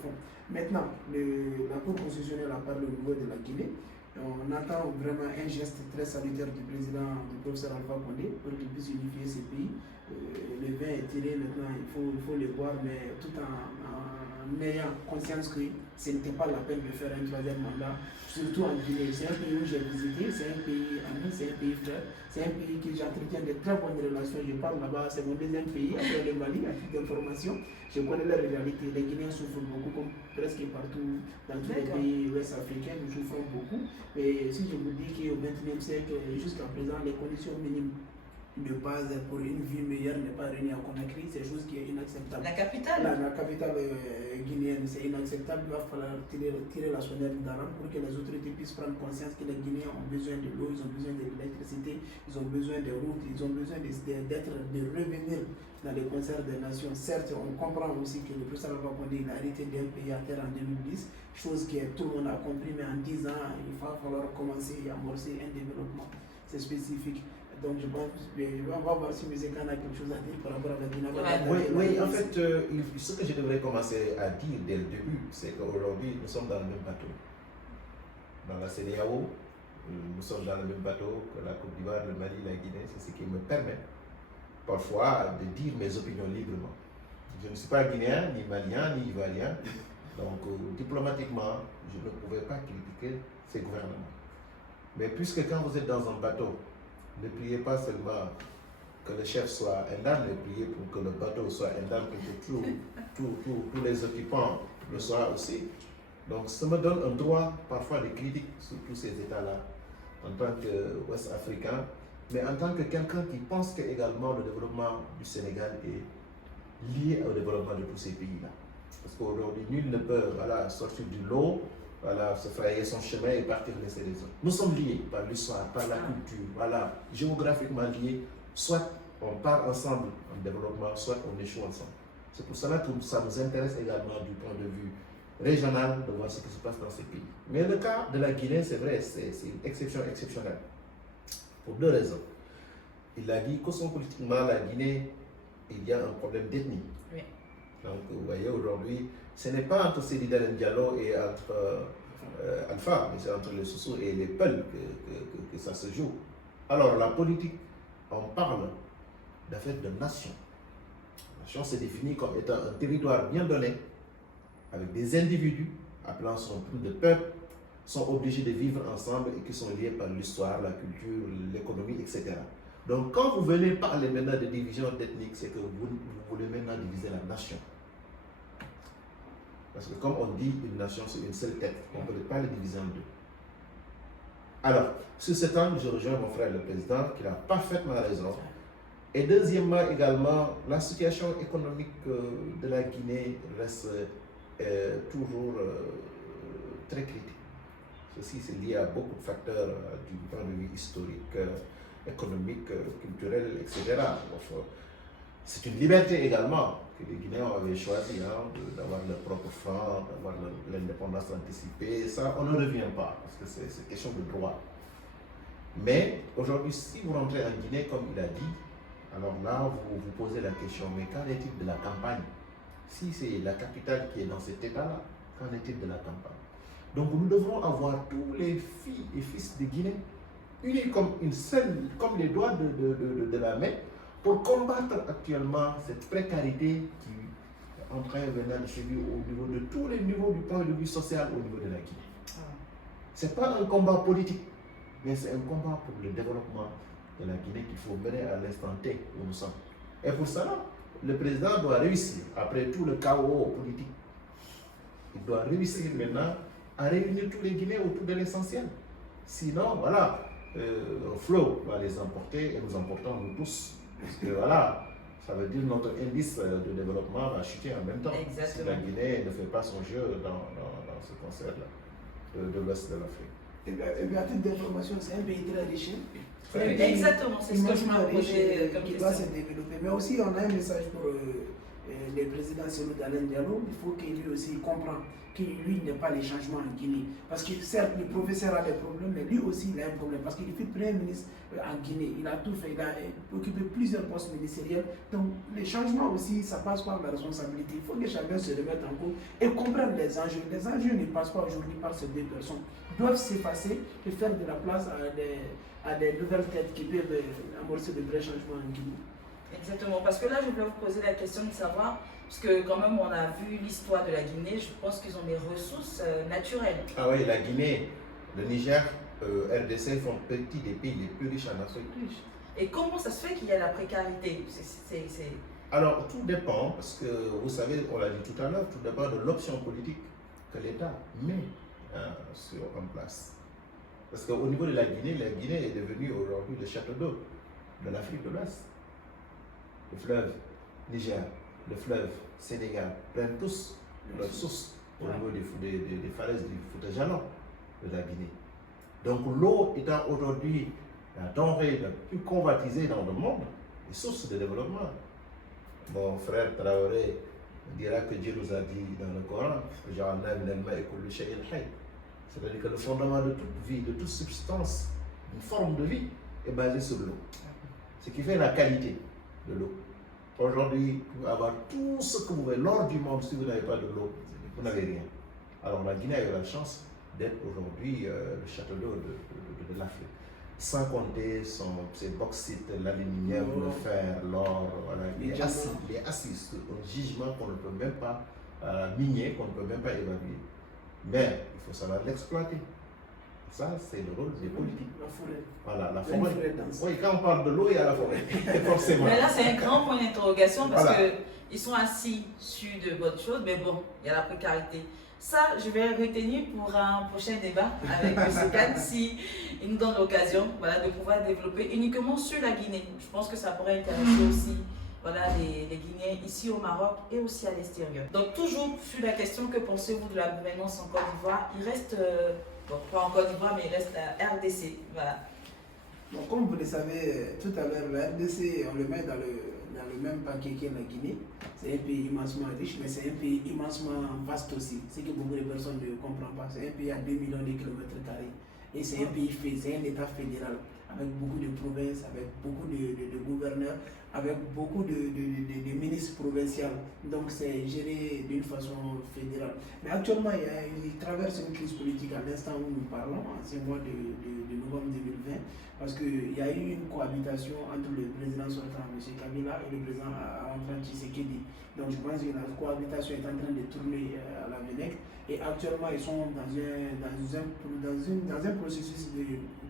fond. Maintenant, la Cour constitutionnelle a parlé au niveau de la Guinée. On attend vraiment un geste très salutaire du président, du professeur Alpha Condé, pour qu'il puisse unifier ces pays. Le vin est tiré maintenant, il faut le boire, mais tout en ayant conscience que ce n'était pas la peine de faire un troisième mandat, surtout en Guinée. C'est un pays où j'ai visité, c'est un pays ami, c'est un pays frère, c'est un pays que j'entretiens de très bonnes relations. Je parle là-bas, c'est mon deuxième pays, après le Mali, à titre d'information. Je connais la réalité. Les Guinéens souffrent beaucoup, comme presque partout dans tous les pays ouest africains, nous souffrons beaucoup. Mais si je vous dis qu'au XXIe siècle, jusqu'à présent, les conditions minimes de base pour une vie meilleure n'est pas réunie à Conakry, c'est chose qui est inacceptable. La capitale La capitale guinéenne, c'est inacceptable. Il va falloir tirer la sonnette d'alarme pour que les autorités puissent prendre conscience que les Guinéens ont besoin de l'eau, ils ont besoin de l'électricité, ils ont besoin de routes, ils ont besoin de revenir dans les concerts des nations. Certes, on comprend aussi que le président Alpha Condé a arrêté d'un pays à terre en 2010, chose que tout le monde a compris, mais en 10 ans, il va falloir commencer à amorcer un développement. C'est spécifique. Donc je pense, on va voir si M. Khan a quelque chose à dire par rapport à la Guinée. Oui, en fait, ce que je devrais commencer à dire dès le début, c'est qu'aujourd'hui, nous sommes dans le même bateau. Dans la CEDEAO, nous sommes dans le même bateau que la Côte d'Ivoire, le Mali, la Guinée. C'est ce qui me permet parfois de dire mes opinions librement. Je ne suis pas guinéen, ni malien, ni ivoirien. Donc, diplomatiquement, je ne pouvais pas critiquer ces gouvernements. Mais puisque quand vous êtes dans un bateau, ne priez pas seulement que le chef soit indemne, mais priez pour que le bateau soit indemne et que tous les occupants le soient aussi. Donc ça me donne un droit parfois de critique sur tous ces États-là, en tant qu'Ouest africain, mais en tant que quelqu'un qui pense que également le développement du Sénégal est lié au développement de tous ces pays-là. Parce qu'aujourd'hui, nul ne peut sortir du lot, se frayer son chemin et partir laisser les autres. Nous sommes liés par l'histoire, par la culture, géographiquement liés. Soit on part ensemble en développement, soit on échoue ensemble. C'est pour cela que ça nous intéresse également du point de vue régional de voir ce qui se passe dans ces pays. Mais le cas de la Guinée, c'est vrai, c'est une exception exceptionnelle. Pour deux raisons. Il a dit cosmopolitiquement, la Guinée, il y a un problème d'ethnie. Oui. Donc, vous voyez, aujourd'hui, ce n'est pas entre Seydi Dalen Diallo et entre Alpha, mais c'est entre les Soussous et les Peuls que ça se joue. Alors, la politique, on parle d'affaires de nation. La nation se définit comme étant un territoire bien donné, avec des individus, appelant son plus de peuples, sont obligés de vivre ensemble et qui sont liés par l'histoire, la culture, l'économie, etc. Donc, quand vous venez parler maintenant de division ethnique, c'est que vous voulez maintenant diviser la nation. Parce que comme on dit, une nation, c'est une seule tête. On ne peut pas le diviser en deux. Alors, sur cet angle, je rejoins mon frère le président, qui a parfaitement raison. Et deuxièmement, également, la situation économique de la Guinée reste toujours très critique. Ceci, c'est lié à beaucoup de facteurs du point de vue historique, économique, culturel, etc. C'est une liberté également que les Guinéens avaient choisi d'avoir leur propre franc, d'avoir l'indépendance anticipée. Ça, on ne revient pas parce que c'est question de droit. Mais aujourd'hui, si vous rentrez en Guinée, comme il a dit, alors là, vous vous posez la question, mais qu'en est-il de la campagne? Si c'est la capitale qui est dans cet état-là, qu'en est-il de la campagne? Donc nous devrons avoir tous les filles et fils de Guinée unis comme une seule, comme les doigts de la main, pour combattre actuellement cette précarité qui est en train de se vivre au niveau de tous les niveaux du point de vue social au niveau de la Guinée. Ce n'est pas un combat politique, Mais c'est un combat pour le développement de la Guinée qu'il faut mener à l'instant T où nous sommes. Et pour cela, le président doit réussir, après tout le chaos politique, il doit réussir maintenant à réunir tous les Guinéens autour de l'essentiel. Sinon, voilà, Flow va les emporter et nous emportons nous tous. Parce que voilà, ça veut dire notre indice de développement va chuter en même temps. Exactement. Si la Guinée ne fait pas son jeu dans ce concert-là de l'Ouest de l'Afrique. Et bien, à titre d'information, c'est un pays très riche. Exactement, c'est ce que je me posais comme qui doit se question. développer. Mais aussi, on a un message pour le président Cellou Dalein Diallo. Il faut qu'il lui aussi comprenne que lui n'est pas les changements en Guinée. Parce que certes, le professeur a des problèmes, mais lui aussi il a un problème. Parce qu'il fut Premier ministre en Guinée. Il a tout fait, il a occupé plusieurs postes ministériels. Donc, les changements aussi, ça passe par la responsabilité. Il faut que chacun se remette en cause et comprenne les enjeux. Les enjeux ne passent pas aujourd'hui par ces deux personnes. Ils doivent s'effacer et faire de la place à des nouvelles têtes qui peuvent amorcer de vrais changements en Guinée. Exactement, parce que là, je voulais vous poser la question de savoir, parce que quand même, on a vu l'histoire de la Guinée, je pense qu'ils ont des ressources naturelles. Ah oui, la Guinée, le Niger, RDC font partie des pays les plus riches en Afrique. Et comment ça se fait qu'il y a la précarité? Alors, tout dépend, parce que vous savez, on l'a dit tout à l'heure, tout dépend de l'option politique que l'État met en place. Parce qu'au niveau de la Guinée est devenue aujourd'hui le château d'eau de l'Afrique de l'Ouest. Le fleuve Niger, le fleuve Sénégal prennent tous leurs sources au niveau des falaises du Fouta Djallon de la Guinée. Donc l'eau étant aujourd'hui la denrée la plus convoitisée dans le monde, les sources de développement. Mon frère Traoré dira que Dieu nous a dit dans le Coran, c'est-à-dire que le fondement de toute vie, de toute substance, une forme de vie est basée sur l'eau. Ce qui fait la qualité de l'eau. Aujourd'hui, vous pouvez avoir tout ce que vous voulez, l'or du monde, si vous n'avez pas de l'eau, vous n'avez rien. Alors la Guinée a eu la chance d'être aujourd'hui le château d'eau de l'Afrique. Sans compter ses bauxites, l'aluminium, le fer, l'or, voilà, les acides, un jugement qu'on ne peut même pas miner, qu'on ne peut même pas évaluer. Mais il faut savoir l'exploiter. Ça, c'est le rôle des politiques. La forêt. Voilà, la forêt. Oui, quand on parle de l'eau, il y a la forêt. Forcément. Mais là, c'est un grand point d'interrogation parce Voilà. qu'ils sont assis sur de bonnes choses, mais bon, il y a la précarité. Ça, je vais retenir pour un prochain débat avec M. Kane si il nous donne l'occasion, voilà, de pouvoir développer uniquement sur la Guinée. Je pense que ça pourrait intéresser aussi, voilà, les Guinéens ici au Maroc et aussi à l'extérieur. Donc toujours sur la question, que pensez-vous de la gouvernance en Côte d'Ivoire? Il reste, bon, pas en Côte d'Ivoire, mais il reste la RDC. Voilà. Donc, comme vous le savez tout à l'heure, la RDC, on le met dans le même paquet que la Guinée. C'est un pays immensement riche, mais c'est un pays immensement vaste aussi. Ce que beaucoup de personnes ne comprennent pas. C'est un pays à 2 millions de kilomètres carrés. Et c'est un pays, c'est un État fédéral, avec beaucoup de provinces, avec beaucoup de gouverneurs, avec beaucoup de ministres provinciaux. Donc c'est géré d'une façon fédérale. Mais actuellement, il traverse une crise politique à l'instant où nous parlons, en ce mois de novembre 2020, parce qu'il y a eu une cohabitation entre le président sortant, M. Kabila, et le président entrant, Tshisekedi. Donc je pense que la cohabitation est en train de tourner à la vinaigre. Et actuellement, ils sont dans un processus de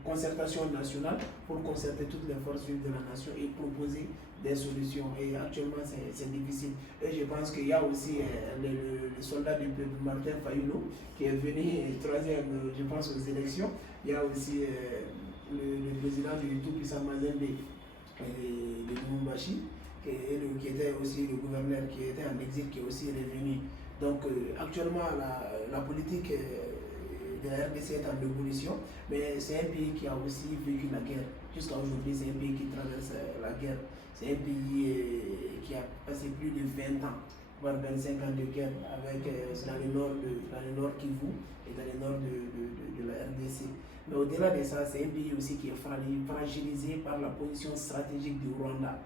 concertation nationale pour concerter toutes les forces vives de la nation et proposer des solutions. Et actuellement, c'est difficile. Et je pense qu'il y a aussi le soldat du peuple, Martin Fayulu, qui est venu troisième, je pense, aux élections. Il y a aussi le président du tout-puissant Mazembe, de Lumumbashi, qui était aussi le gouverneur, qui était en exil, qui est aussi revenu. Donc actuellement, la politique de la RDC est en évolution, mais c'est un pays qui a aussi vécu la guerre. Jusqu'à aujourd'hui, c'est un pays qui traverse la guerre. C'est un pays qui a passé plus de 20 ans, voire 25 ans de guerre, avec dans le nord Kivu et dans le nord de la RDC. Mais au-delà de ça, c'est un pays aussi qui est fragilisé par la position stratégique du Rwanda.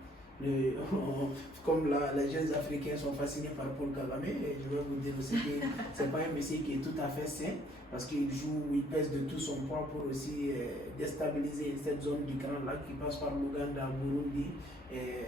Comme les jeunes Africains sont fascinés par Paul Kagame, et je vais vous dire aussi que ce n'est pas un monsieur qui est tout à fait sain, parce qu'il pèse de tout son poids pour aussi déstabiliser cette zone du Grand Lac qui passe par l'Ouganda, Burundi et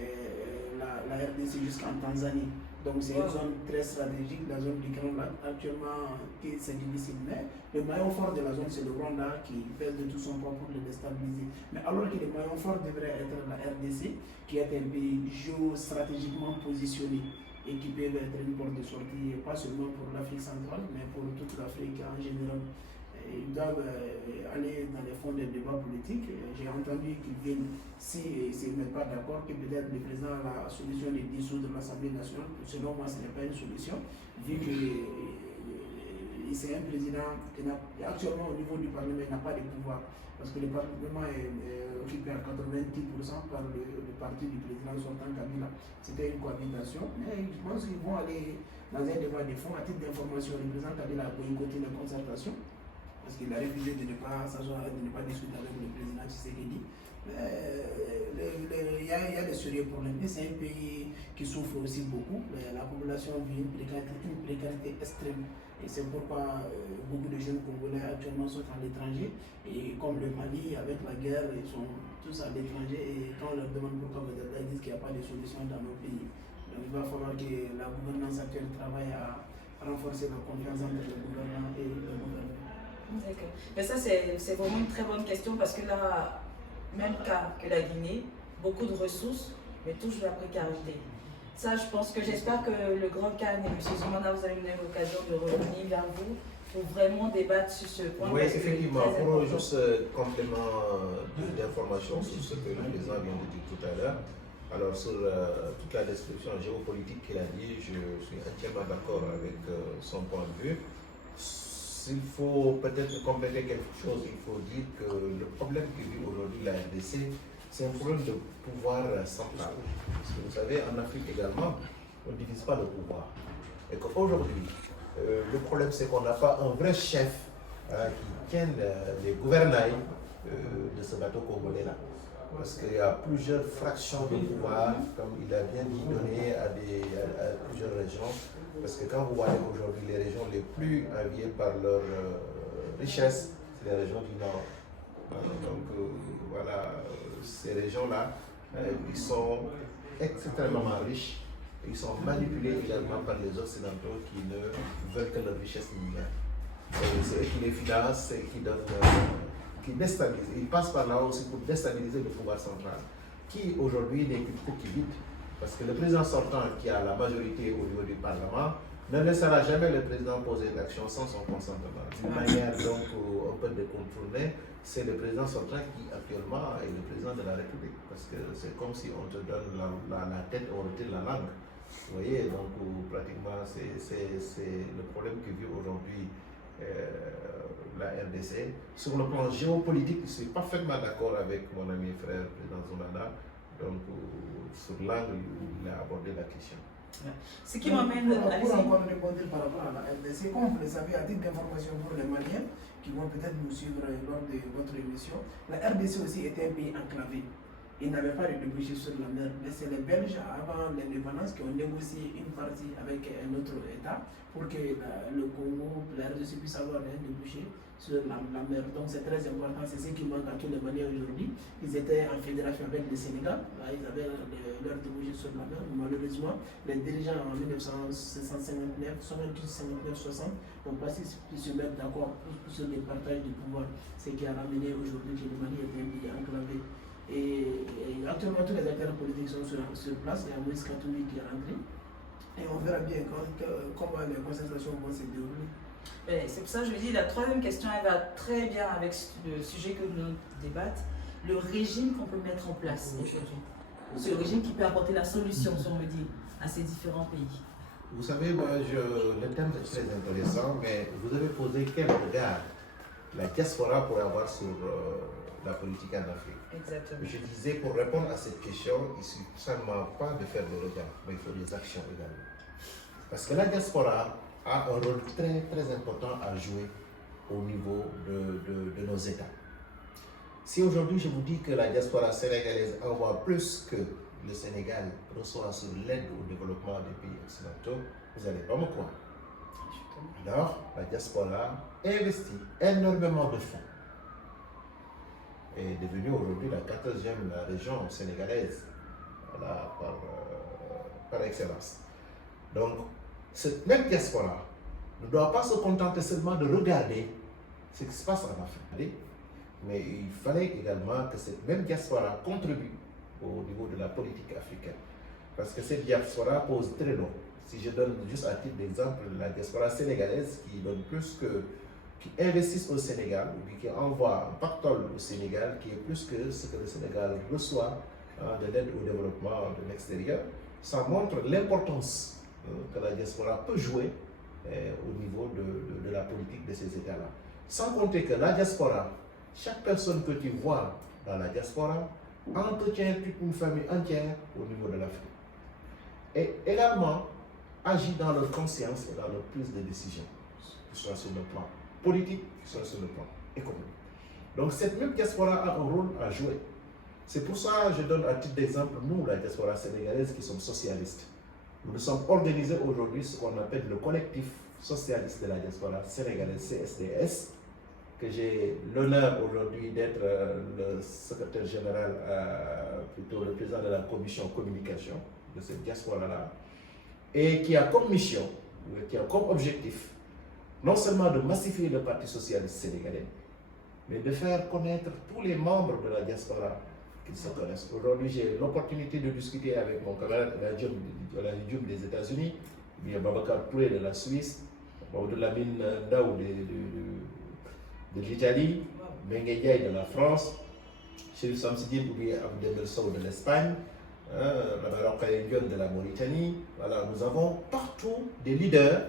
la RDC jusqu'en Tanzanie. Donc c'est une zone très stratégique, la zone du Grand Lac. Actuellement, c'est difficile, mais le maillon fort de la zone, c'est le Rwanda qui pèse de tout son poids pour le déstabiliser. Mais alors que le maillon fort devrait être la RDC, qui est un pays géostratégiquement positionné et qui peut être une porte de sortie, pas seulement pour l'Afrique centrale, mais pour toute l'Afrique en général. Ils doivent aller dans les fonds des débats politiques. J'ai entendu qu'ils viennent, s'ils ne mettent pas d'accord, que peut-être le président a la solution de dissoudre l'Assemblée nationale. Selon moi, ce n'est pas une solution, vu que c'est un président qui actuellement au niveau du Parlement, il n'a pas de pouvoir. Parce que le Parlement est occupé à 90% par le parti du président sortant Kabila. C'était une cohabitation, mais je pense qu'ils vont aller dans un débat de fond. À titre d'information, le président Kabila a boycotté les concertations, parce qu'il a refusé de ne pas s'asseoir, de ne pas discuter avec le président Tshisekedi. Il y a des sérieux problèmes. C'est un pays qui souffre aussi beaucoup. La population vit une précarité extrême. Et c'est pourquoi beaucoup de jeunes Congolais actuellement sont à l'étranger. Et comme le Mali, avec la guerre, ils sont tous à l'étranger. Et quand on leur demande pourquoi vous êtes là, ils disent qu'il n'y a pas de solution dans nos pays. Donc il va falloir que la gouvernance actuelle travaille à renforcer la confiance entre le gouvernement et le gouvernement. D'accord. Mais ça, c'est vraiment une très bonne question parce que là, même cas que la Guinée, beaucoup de ressources, mais toujours la précarité. Ça, je pense que j'espère que le Grand Khan et M. Zoumana, vous avez eu l'occasion de revenir vers vous pour vraiment débattre sur ce point. Oui, effectivement, pour juste complément d'information sur ce que le président vient de dire tout à l'heure. Alors, sur toute la description géopolitique qu'il a dit, je suis entièrement d'accord avec son point de vue. S'il faut peut-être compléter quelque chose, il faut dire que le problème que vit aujourd'hui la RDC, c'est un problème de pouvoir central. Parce que vous savez, en Afrique également, on ne divise pas le pouvoir. Et qu'aujourd'hui, le problème c'est qu'on n'a pas un vrai chef qui tienne les gouvernails de ce bateau congolais-là. Parce qu'il y a plusieurs fractions de pouvoir, comme il a bien dit, données à plusieurs régions. Parce que quand vous voyez aujourd'hui les régions les plus enviées par leur richesse, c'est les régions du Nord. Donc voilà, ces régions-là, ils sont extrêmement riches. Ils sont manipulés également par les Occidentaux qui ne veulent que leur richesse minière. C'est eux qui les financent et qui donnent, qui déstabilisent. Ils passent par là aussi pour déstabiliser le pouvoir central, qui aujourd'hui n'est que qui vite. Parce que le président sortant, qui a la majorité au niveau du Parlement, ne laissera jamais le président poser l'action sans son consentement. D'une manière donc un peu de contourner, c'est le président sortant qui actuellement est le président de la République. Parce que c'est comme si on te donne la tête et on retire la langue. Vous voyez, donc pratiquement c'est le problème que vit aujourd'hui la RDC. Sur le plan géopolitique, je suis parfaitement d'accord avec mon ami et frère, le président Zoumana. Donc, sur l'angle où il a abordé la question. Ce qui m'amène à pour encore répondre par rapport à la RDC, comme vous le savez, à titre d'information pour les Maliens qui vont peut-être nous suivre lors de votre émission, la RDC aussi était un pays enclavé. Ils n'avaient pas de débouché sur la mer, mais c'est les Belges, avant l'indépendance, qui ont négocié une partie avec un autre État pour que le Congo, la RDC puisse avoir un débouché sur la mer. Donc c'est très important, c'est ce qui manque à tous les Maliens aujourd'hui. Ils étaient en fédération avec le Sénégal, là, ils avaient leur débouché sur la mer. Malheureusement, les dirigeants en 1959, 60 n'ont pas su se mettre d'accord sur le partage du pouvoir, ce qui a ramené aujourd'hui que le Mali est un pays enclavé. Et actuellement, tous les acteurs politiques sont sur place. Il y a Moïse Katoumi qui est rentré. Et on verra bien comment les concertations vont se dérouler. C'est pour ça que je dis, la troisième question, elle va très bien avec le sujet que nous débattons, le régime qu'on peut mettre en place aujourd'hui. Ce régime qui peut apporter la solution, si on me dit, à ces différents pays. Vous savez, moi, le thème est très intéressant, mais vous avez posé quel regard la diaspora pourrait avoir sur la politique en Afrique. Exactement. Je disais, pour répondre à cette question, il ne suffit seulement pas de faire des regards, mais il faut des actions également. Parce que la diaspora a un rôle très, très important à jouer au niveau de nos États. Si aujourd'hui je vous dis que la diaspora sénégalaise envoie plus que le Sénégal reçoit sur l'aide au développement des pays occidentaux, vous n'allez pas me croire. Alors, la diaspora investit énormément de fonds. Est devenue aujourd'hui la 14e région sénégalaise, voilà, par excellence. Donc, cette même diaspora ne doit pas se contenter seulement de regarder ce qui se passe en Afrique, mais il fallait également que cette même diaspora contribue au niveau de la politique africaine. Parce que cette diaspora pose très long. Si je donne juste à titre d'exemple la diaspora sénégalaise qui donne qui investissent au Sénégal, ou qui envoie un pactole au Sénégal qui est plus que ce que le Sénégal reçoit de l'aide au développement de l'extérieur, ça montre l'importance que la diaspora peut jouer au niveau de la politique de ces États-là. Sans compter que la diaspora, chaque personne que tu vois dans la diaspora entretient toute une famille entière au niveau de l'Afrique. Et également agit dans leur conscience et dans leur prise de décision, que ce soit sur le plan politique, que ce soit sur le plan économique. Donc cette même diaspora a un rôle à jouer. C'est pour ça que je donne à titre d'exemple, nous, la diaspora sénégalaise, qui sommes socialistes. Nous nous sommes organisés aujourd'hui ce qu'on appelle le collectif socialiste de la diaspora sénégalaise, CSDS, que j'ai l'honneur aujourd'hui d'être le secrétaire général, plutôt le président de la commission communication de cette diaspora-là, et qui a comme mission, qui a comme objectif, non seulement de massifier le Parti socialiste sénégalais, mais de faire connaître tous les membres de la diaspora qu'ils se connaissent. Aujourd'hui, j'ai l'opportunité de discuter avec mon camarade Dioum des États-Unis, Babacar Touré de la Suisse, de la mine Ndao de l'Italie, Bengue Diaye de la France, Chérif Samsidine Abdel Sow de l'Espagne, la Marocaine de la Mauritanie. Voilà, nous avons partout des leaders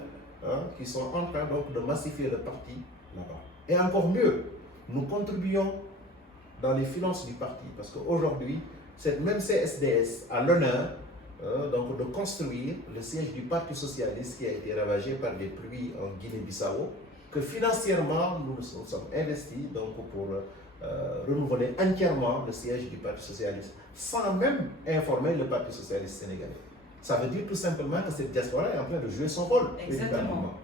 qui sont en train donc de massifier le parti là-bas. Et encore mieux, nous contribuons dans les finances du parti, parce qu'aujourd'hui, cette même CSDS a l'honneur donc de construire le siège du Parti socialiste qui a été ravagé par des pluies en Guinée-Bissau, que financièrement nous sommes investis donc pour renouveler entièrement le siège du Parti socialiste, sans même informer le Parti socialiste sénégalais. Ça veut dire tout simplement que cette diaspora est en train de jouer son rôle. Exactement.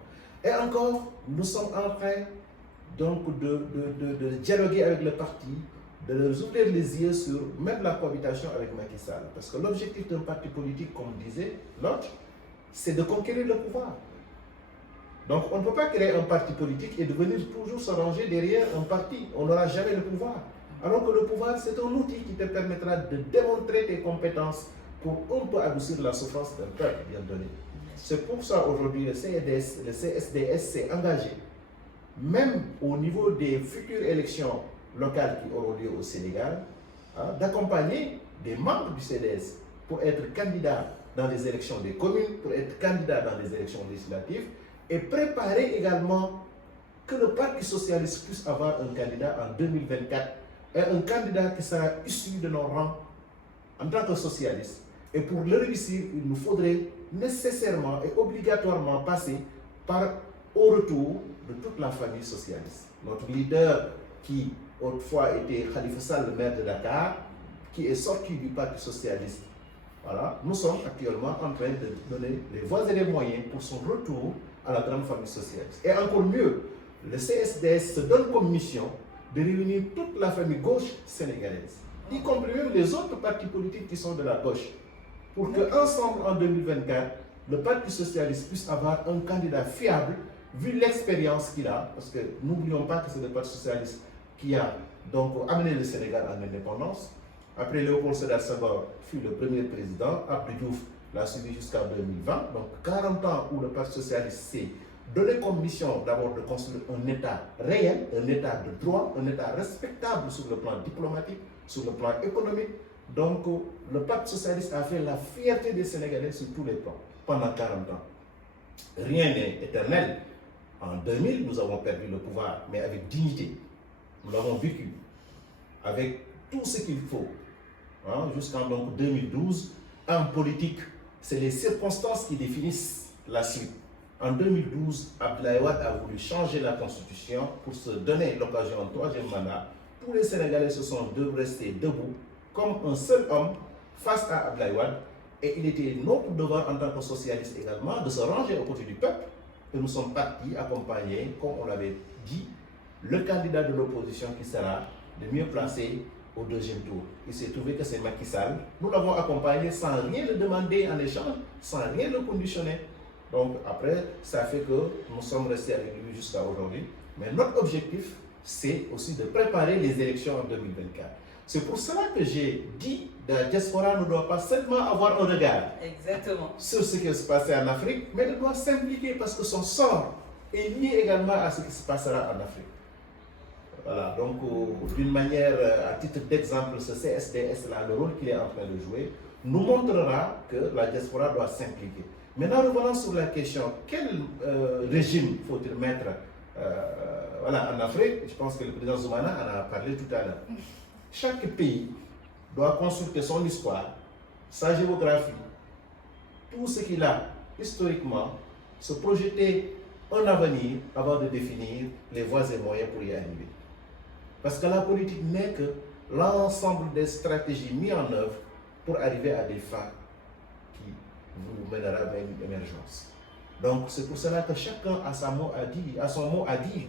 Et encore, nous sommes en train donc de dialoguer avec le parti, de leur ouvrir les yeux sur même la cohabitation avec Macky Sall. Parce que l'objectif d'un parti politique, comme disait l'autre, c'est de conquérir le pouvoir. Donc on ne peut pas créer un parti politique et de venir toujours se ranger derrière un parti. On n'aura jamais le pouvoir. Alors que le pouvoir, c'est un outil qui te permettra de démontrer tes compétences pour un peu adoucir la souffrance d'un peuple bien donné. C'est pour ça aujourd'hui le CSDS s'est engagé, même au niveau des futures élections locales qui auront lieu au Sénégal, d'accompagner des membres du CDS pour être candidats dans les élections des communes, pour être candidats dans les élections législatives, et préparer également que le Parti socialiste puisse avoir un candidat en 2024, et un candidat qui sera issu de nos rangs en tant que socialiste. Et pour le réussir, il nous faudrait nécessairement et obligatoirement passer au retour de toute la famille socialiste. Notre leader qui autrefois était Khalifa Sall, le maire de Dakar, qui est sorti du Parti socialiste. Voilà, nous sommes actuellement en train de donner les voies et les moyens pour son retour à la grande famille socialiste. Et encore mieux, le CSDS se donne comme mission de réunir toute la famille gauche sénégalaise, y compris même les autres partis politiques qui sont de la gauche, pour qu'ensemble en 2024, le Parti socialiste puisse avoir un candidat fiable, vu l'expérience qu'il a, parce que n'oublions pas que c'est le Parti socialiste qui a donc amené le Sénégal en indépendance. Après, Léopold Sédar Senghor fut le premier président, Abdou Diouf l'a suivi jusqu'en 2020, donc 40 ans où le Parti socialiste s'est donné comme mission d'abord de construire un État réel, un État de droit, un État respectable sur le plan diplomatique, sur le plan économique. Donc le Parti socialiste a fait la fierté des Sénégalais sur tous les plans pendant 40 ans. Rien n'est éternel. En 2000, nous avons perdu le pouvoir, mais avec dignité. Nous l'avons vécu avec tout ce qu'il faut. Jusqu'en 2012, en politique, c'est les circonstances qui définissent la suite. En 2012, Abdoulaye Wade a voulu changer la constitution pour se donner l'occasion en troisième mandat. Tous les Sénégalais se sont restés debout comme un seul homme face à Abdoulaye Wade. Et il était notre devoir en tant que socialiste également de se ranger aux côtés du peuple. Et nous sommes partis accompagner, comme on l'avait dit, le candidat de l'opposition qui sera le mieux placé au deuxième tour. Il s'est trouvé que c'est Macky Sall. Nous l'avons accompagné sans rien le demander en échange, sans rien le conditionner. Donc après, ça fait que nous sommes restés avec lui jusqu'à aujourd'hui. Mais notre objectif, c'est aussi de préparer les élections en 2024. C'est pour cela que j'ai dit que la diaspora ne doit pas seulement avoir un regard sur ce qui se passait en Afrique, mais elle doit s'impliquer parce que son sort est lié également à ce qui se passera en Afrique. Voilà, donc d'une manière, à titre d'exemple, ce CSDS-là, le rôle qu'il est en train de jouer, nous montrera que la diaspora doit s'impliquer. Maintenant, revenons sur la question, quel régime faut-il mettre en Afrique? Je pense que le président Zoumana en a parlé tout à l'heure. Chaque pays doit consulter son histoire, sa géographie, tout ce qu'il a historiquement, se projeter un avenir avant de définir les voies et moyens pour y arriver. Parce que la politique n'est que l'ensemble des stratégies mises en œuvre pour arriver à des fins qui vous mènera vers une émergence. Donc c'est pour cela que chacun a son mot à dire.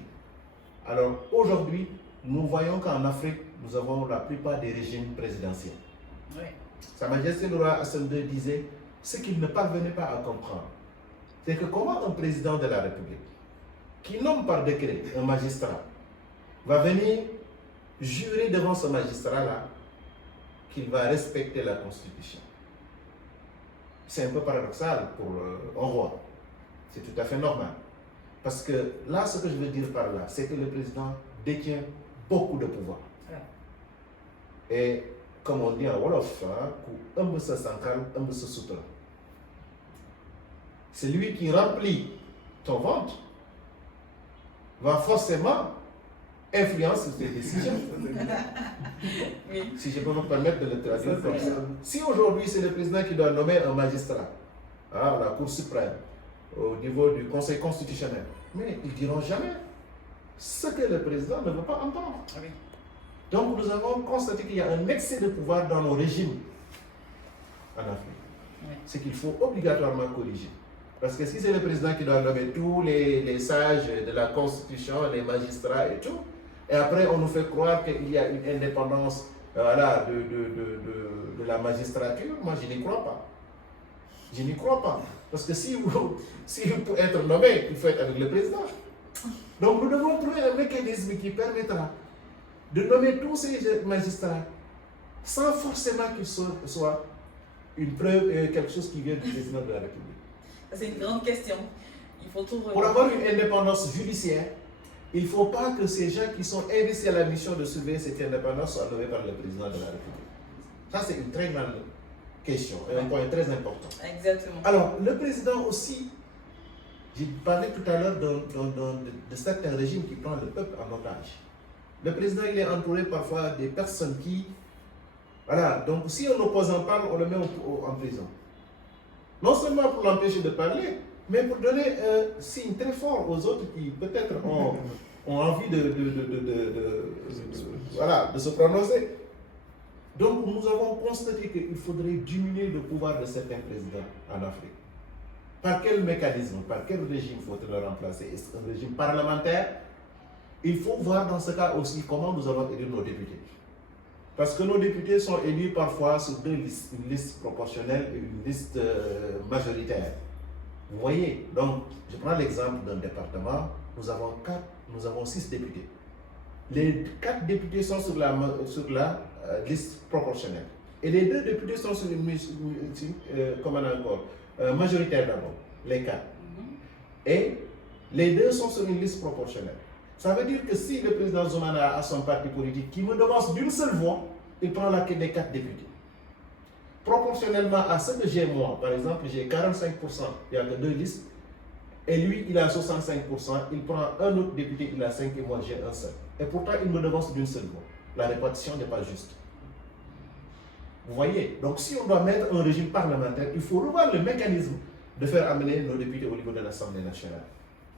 Alors aujourd'hui, nous voyons qu'en Afrique, nous avons la plupart des régimes présidentiels. Oui. Sa Majesté le roi Hassan II disait, ce qu'il ne parvenait pas à comprendre, c'est que comment un président de la République, qui nomme par décret un magistrat, va venir jurer devant ce magistrat-là qu'il va respecter la Constitution. C'est un peu paradoxal pour un roi. C'est tout à fait normal. Parce que là, ce que je veux dire par là, c'est que le président détient beaucoup de pouvoir. Et comme on dit en Wolof, celui qui remplit ton ventre va forcément influencer tes décisions. Oui. Si je peux me permettre de le traduire comme ça. Si aujourd'hui c'est le président qui doit nommer un magistrat à la Cour suprême, au niveau du Conseil constitutionnel, mais ils ne diront jamais ce que le président ne veut pas entendre. Oui. Donc nous avons constaté qu'il y a un excès de pouvoir dans nos régimes en Afrique. Oui. Ce qu'il faut obligatoirement corriger. Parce que si c'est le président qui doit nommer tous les sages de la Constitution, les magistrats et tout, et après on nous fait croire qu'il y a une indépendance de la magistrature, moi je n'y crois pas. Je n'y crois pas. Parce que si vous pouvez être nommé, il faut être avec le président. Donc nous devons trouver un mécanisme qui permettra de nommer tous ces magistrats sans forcément qu'il soit une preuve, quelque chose qui vient du président de la République. C'est une grande question. Il faut tout Pour avoir une indépendance judiciaire, il ne faut pas que ces gens qui sont investis à la mission de surveiller cette indépendance soient nommés par le président de la République. Ça, c'est une très grande question et un point très important. Exactement. Alors, le président aussi, j'ai parlé tout à l'heure de certains régimes qui prennent le peuple en otage. Le président, il est entouré parfois des personnes qui... Voilà, donc si un opposant parle, on le met en prison. Non seulement pour l'empêcher de parler, mais pour donner un signe très fort aux autres qui peut-être ont envie de se prononcer. Donc nous avons constaté qu'il faudrait diminuer le pouvoir de certains présidents en Afrique. Par quel mécanisme, par quel régime faut-il le remplacer? Est-ce un régime parlementaire? Il faut voir dans ce cas aussi comment nous allons élire nos députés. Parce que nos députés sont élus parfois sur deux listes, une liste proportionnelle et une liste majoritaire. Vous voyez, donc je prends l'exemple d'un département, nous avons 6 députés. Les 4 députés sont sur la liste proportionnelle. Et les 2 députés sont sur une majoritaire d'abord, les 4. Et les 2 sont sur une liste proportionnelle. Ça veut dire que si le président Zoumana a son parti politique qui me devance d'une seule voix, il prend les 4 députés. Proportionnellement à ce que j'ai moi, par exemple, j'ai 45%, il y a que 2 listes, et lui, il a 65%, il prend un autre député, il a 5 et moi j'ai un seul. Et pourtant, il me devance d'une seule voix. La répartition n'est pas juste. Vous voyez? Donc si on doit mettre un régime parlementaire, il faut revoir le mécanisme de faire amener nos députés au niveau de l'Assemblée nationale.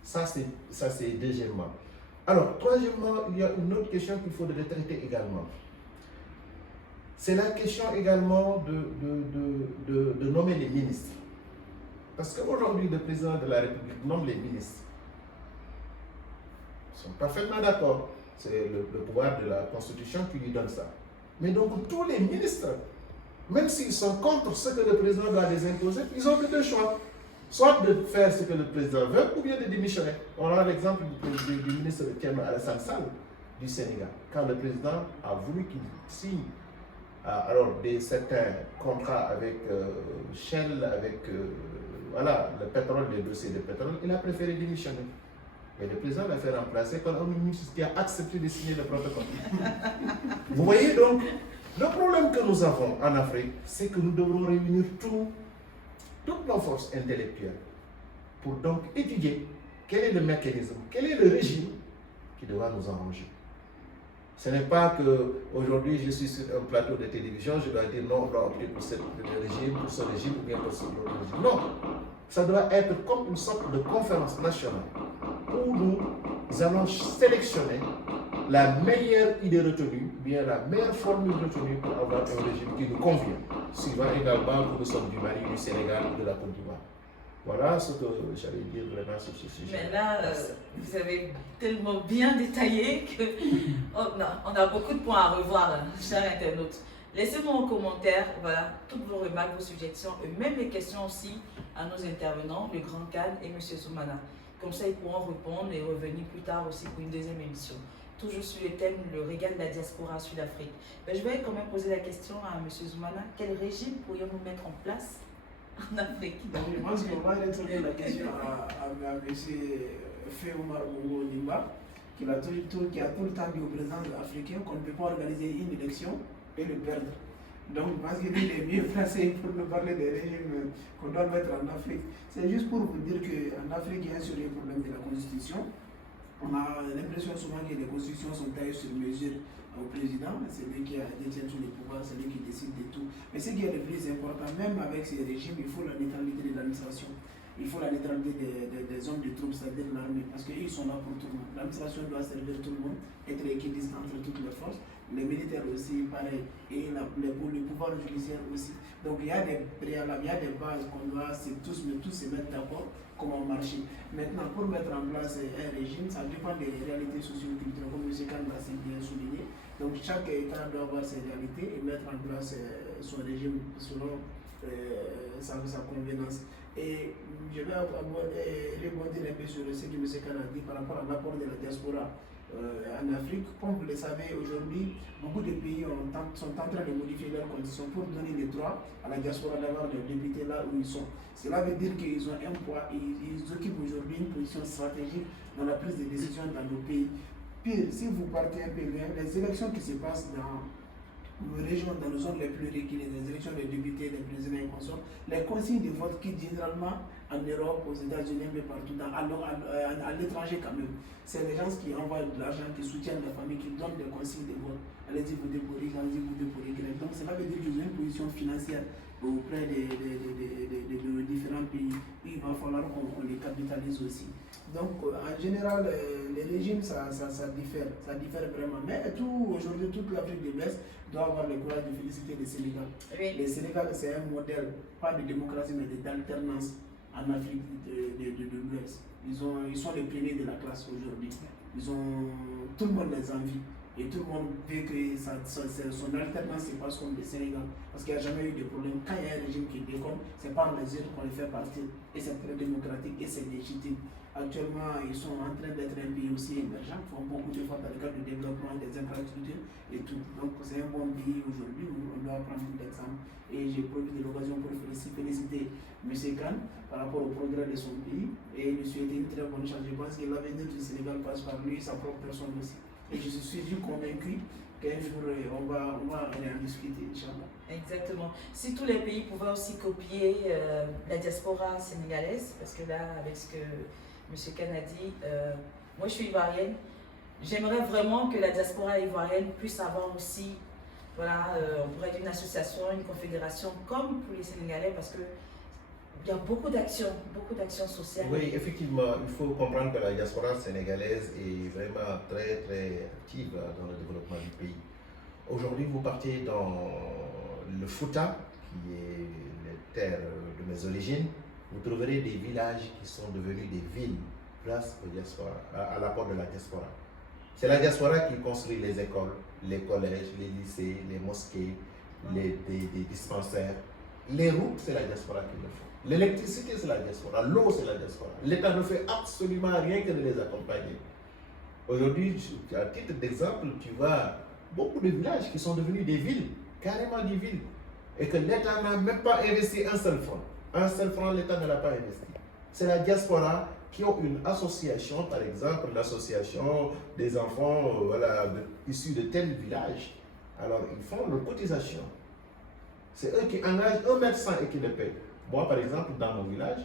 Ça, c'est deuxièmement. Alors, troisièmement, il y a une autre question qu'il faudrait traiter également. C'est la question également de nommer les ministres. Parce qu'aujourd'hui, le président de la République nomme les ministres. Ils sont parfaitement d'accord. C'est le pouvoir de la Constitution qui lui donne ça. Mais donc tous les ministres, même s'ils sont contre ce que le président doit les imposer, ils ont que deux choix. Soit de faire ce que le président veut ou bien de démissionner. On a l'exemple du ministre Thierno Alassane Sall du Sénégal. Quand le président a voulu qu'il signe certains contrats avec Shell, avec voilà, le pétrole, les dossiers de pétrole, il a préféré démissionner. Et le président l'a fait remplacer par un ministre qui a accepté de signer le protocole. Vous voyez donc, le problème que nous avons en Afrique, c'est que nous devrons réunir toutes nos forces intellectuelles pour donc étudier quel est le mécanisme, quel est le régime qui devra nous arranger. Ce n'est pas qu'aujourd'hui je suis sur un plateau de télévision, je dois dire non, on doit opter pour ce régime ou bien pour ce régime. Non, ça doit être comme une sorte de conférence nationale où nous allons sélectionner la meilleure idée retenue, bien la meilleure formule retenue pour avoir un régime qui nous convient, suivant également que nous sommes du Mali, du Sénégal ou de la Côte d'Ivoire. Voilà ce que j'allais dire vraiment sur ce sujet. Mais là, vous avez tellement bien détaillé que on a beaucoup de points à revoir, chers internautes. Laissez-moi en commentaire voilà, toutes vos remarques, vos suggestions et même les questions aussi à nos intervenants, le Grand Khan et M. Zoumana. Comme ça, ils pourront répondre et revenir plus tard aussi pour une deuxième émission. Toujours sur le thème, le régal de la diaspora sud-Afrique. Je vais quand même poser la question à M. Zoumana. Quel régime pourrions-nous mettre en place en Afrique? Donc, je pense qu'on va retourner la question à M. Féoumar Bongo Nimba, qui a tout le temps dit au président africain qu'on ne peut pas organiser une élection et le perdre. Donc, je pense qu'il est mieux placé pour nous parler des régimes qu'on doit mettre en Afrique. C'est juste pour vous dire qu'en Afrique, il y a un sérieux problème de la Constitution. On a l'impression souvent que les constitutions sont taillées sur mesure au président, c'est lui qui détient tous les pouvoirs, c'est lui qui décide de tout. Mais ce qui est le plus important, même avec ces régimes, il faut la neutralité de l'administration. Il faut la neutralité des hommes de troupes, c'est-à-dire l'armée, parce qu'ils sont là pour tout le monde. L'administration doit servir tout le monde, être équidistante entre toutes les forces. Les militaires aussi, pareil, et le pouvoir judiciaire aussi. Donc il y a des préalables, il y a des bases qu'on doit tous se mettre d'accord comment marcher. Maintenant, pour mettre en place un régime, ça dépend des réalités socio-culturelles, comme M. Khan l'a si bien souligné. Donc chaque État doit avoir ses réalités et mettre en place son régime selon sa convenance. Et je vais rebondir un peu sur ce que M. Khan a dit par rapport à l'apport de la diaspora en Afrique. Comme vous le savez, aujourd'hui, beaucoup de pays sont en train de modifier leurs conditions pour donner le droit à la diaspora d'avoir des députés là où ils sont. Cela veut dire qu'ils ont un poids, ils occupent aujourd'hui une position stratégique dans la prise de décision dans nos pays. Pire, si vous partez un peu loin, les élections qui se passent dans nos régions, dans nos zones les plus reculées, les élections des députés, des présidents et consorts, les consignes de vote qui généralement en Europe, aux États-Unis, mais partout, à l'étranger quand même. C'est les gens qui envoient de l'argent, qui soutiennent la famille, qui donnent des consignes de vote. Allez-y voter pour X, allez-y voter pour Y. Donc cela veut dire qu'ils ont une position financière auprès des différents pays. Il va falloir qu'on les capitalise aussi. Donc en général, les régimes, ça diffère vraiment. Mais aujourd'hui, toute l'Afrique de l'Ouest doit avoir le courage de féliciter le Sénégal. Oui. Le Sénégal, c'est un modèle, pas de démocratie, mais d'alternance en Afrique de l'Ouest. Ils sont les premiers de la classe aujourd'hui. Tout le monde les envie. Et tout le monde veut que son alternance se passe comme le Sénégal. Parce qu'il n'y a jamais eu de problème. Quand il y a un régime qui déconne, c'est par les autres qu'on les fait partir. Et c'est très démocratique et c'est légitime. Actuellement, ils sont en train d'être un pays aussi émergent, font beaucoup d'efforts dans le cadre du développement des infrastructures et tout. Donc c'est un bon pays aujourd'hui où on doit prendre l'exemple. Et j'ai profité de l'occasion pour féliciter M. Khan par rapport au progrès de son pays et lui souhaiter une très bonne chance. Je pense que l'avenir du Sénégal passe par lui, sa propre personne aussi. Et je suis convaincu qu'un jour on va en discuter, Inch'Allah. Exactement. Si tous les pays pouvaient aussi copier la diaspora sénégalaise, parce que là, avec ce que M. Khan a dit, moi je suis ivoirienne, j'aimerais vraiment que la diaspora ivoirienne puisse avoir aussi, voilà, on pourrait dire une association, une confédération comme pour les Sénégalais, parce que il y a beaucoup d'actions sociales. Oui, effectivement, il faut comprendre que la diaspora sénégalaise est vraiment très très active dans le développement du pays. Aujourd'hui, vous partez dans le Fouta, qui est la terre de mes origines, vous trouverez des villages qui sont devenus des villes grâce à l'apport de la diaspora. C'est la diaspora qui construit les écoles, les collèges, les lycées, les mosquées, des dispensaires. Les routes, c'est la diaspora qui le fait. L'électricité, c'est la diaspora. L'eau, c'est la diaspora. L'État ne fait absolument rien que de les accompagner. Aujourd'hui, à titre d'exemple, tu vois beaucoup de villages qui sont devenus des villes, carrément des villes, et que l'État n'a même pas investi un seul franc. Un seul franc, l'État ne l'a pas investi. C'est la diaspora qui ont une association, par exemple l'association des enfants issus de tel village. Alors, ils font leur cotisation. C'est eux qui engagent un médecin et qui le payent. Moi, par exemple, dans mon village,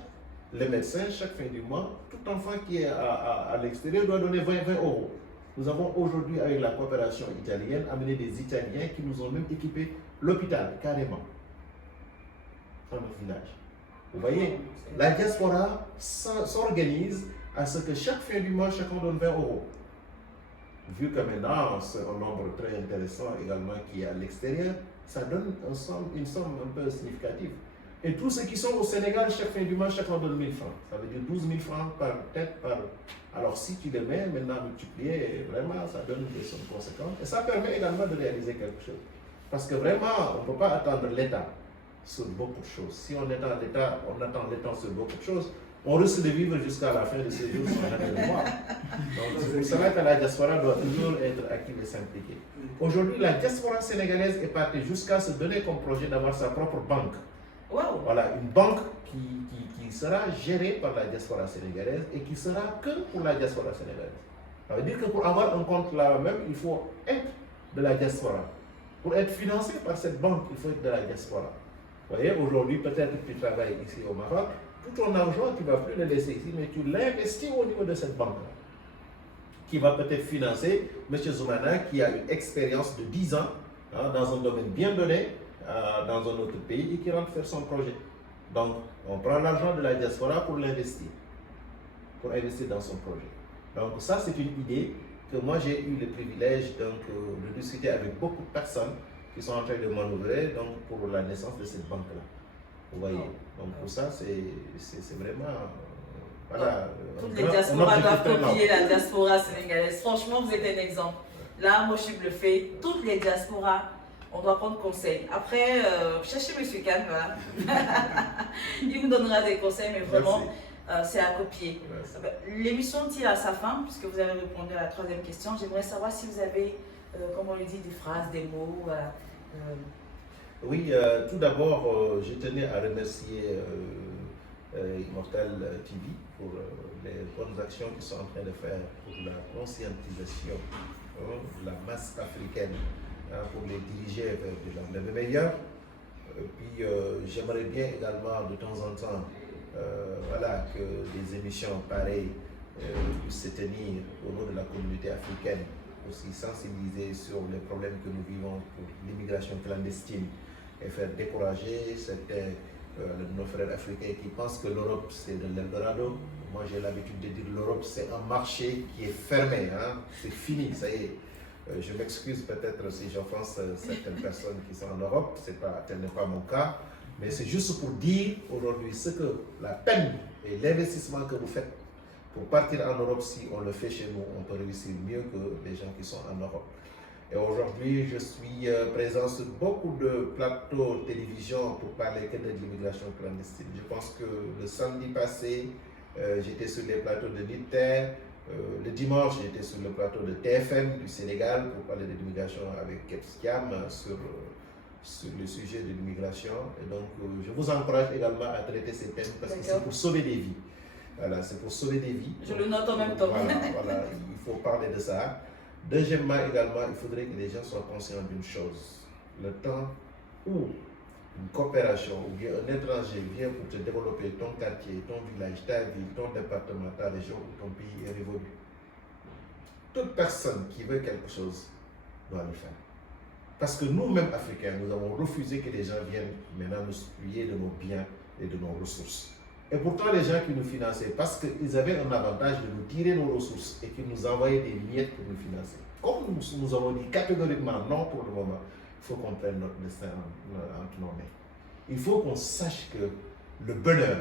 le médecin, chaque fin du mois, tout enfant qui est à l'extérieur doit donner 20 euros. Nous avons aujourd'hui, avec la coopération italienne, amené des Italiens qui nous ont même équipé l'hôpital, carrément, dans notre village. Vous voyez, la diaspora s'organise à ce que chaque fin du mois, chacun donne 20 euros. Vu que maintenant, c'est un nombre très intéressant également qui est à l'extérieur, ça donne une somme un peu significative. Et tous ceux qui sont au Sénégal, chaque fin du mois, chacun donne 1000 francs. Ça veut dire 12 000 francs par tête. Alors si tu les mets maintenant multipliés, vraiment, ça donne des sommes conséquentes. Et ça permet également de réaliser quelque chose. Parce que vraiment, on ne peut pas attendre l'État sur beaucoup de choses. Si on attend l'État sur beaucoup de choses, on risque de vivre jusqu'à la fin de ce jour sans jamais le voir. Donc c'est pour cela que la diaspora doit toujours être active et s'impliquer. Aujourd'hui, la diaspora sénégalaise est partie jusqu'à se donner comme projet d'avoir sa propre banque. Wow. Voilà, une banque qui sera gérée par la diaspora sénégalaise et qui sera que pour la diaspora sénégalaise. Ça veut dire que pour avoir un compte là-même, il faut être de la diaspora. Pour être financé par cette banque, il faut être de la diaspora. Vous voyez, aujourd'hui, peut-être que tu travailles ici au Maroc, tout ton argent, tu ne vas plus le laisser ici, mais tu l'investis au niveau de cette banque-là, qui va peut-être financer M. Zoumana, qui a une expérience de 10 ans dans un domaine bien donné, dans un autre pays, et qui rentre faire son projet. Donc, on prend l'argent de la diaspora pour l'investir, pour investir dans son projet. Donc, ça, c'est une idée que moi, j'ai eu le privilège de discuter avec beaucoup de personnes qui sont en train de manœuvrer pour la naissance de cette banque-là. Vous voyez, donc pour ça, c'est vraiment... voilà, toutes les diasporas doivent copier la diaspora sénégalaise. Franchement, vous êtes un exemple. Là, moi, je suis bluffée. Toutes les diasporas, on doit prendre conseil. Après, cherchez M. Khan, voilà. Il vous donnera des conseils, mais vraiment, c'est à copier. L'émission tire à sa fin, puisque vous avez répondu à la troisième question. J'aimerais savoir si vous avez, comme on le dit, des phrases, des mots. Voilà. Oui, tout d'abord, je tenais à remercier Immortel TV pour les bonnes actions qu'ils sont en train de faire pour la conscientisation de la masse africaine, pour les diriger vers le meilleur. Puis j'aimerais bien également de temps en temps que des émissions pareilles puissent se tenir au nom de la communauté africaine, aussi sensibiliser sur les problèmes que nous vivons pour l'immigration clandestine et faire décourager certains de nos frères africains qui pensent que l'Europe c'est de l'Eldorado. Moi j'ai l'habitude de dire que l'Europe c'est un marché qui est fermé, c'est fini, ça y est. Je m'excuse peut-être si j'offense certaines personnes qui sont en Europe, tel n'est pas mon cas, mais c'est juste pour dire aujourd'hui ce que la peine et l'investissement que vous faites pour partir en Europe, si on le fait chez nous, on peut réussir mieux que les gens qui sont en Europe. Et aujourd'hui, je suis présent sur beaucoup de plateaux de télévision pour parler que de l'immigration clandestine. Je pense que le samedi passé, j'étais sur les plateaux de Niter. Le dimanche, j'étais sur le plateau de TFM du Sénégal pour parler de l'immigration avec Kepskiam sur le sujet de l'immigration. Et donc, je vous encourage également à traiter ces thèmes parce que c'est pour sauver des vies. Voilà, c'est pour sauver des vies. Je le note en même temps. Voilà, il faut parler de ça. Deuxièmement, également, il faudrait que les gens soient conscients d'une chose. Le temps où une coopération ou bien un étranger vient pour te développer ton quartier, ton village, ta ville, ton département, ta région ou ton pays est révolu. Toute personne qui veut quelque chose doit le faire. Parce que nous-mêmes, Africains, nous avons refusé que les gens viennent maintenant nous spolier de nos biens et de nos ressources. Et pourtant, les gens qui nous finançaient, parce qu'ils avaient un avantage de nous tirer nos ressources et qu'ils nous envoyaient des miettes pour nous financer. Comme nous avons dit catégoriquement non pour le moment, il faut qu'on prenne notre destin entre nos mains. Il faut qu'on sache que le bonheur,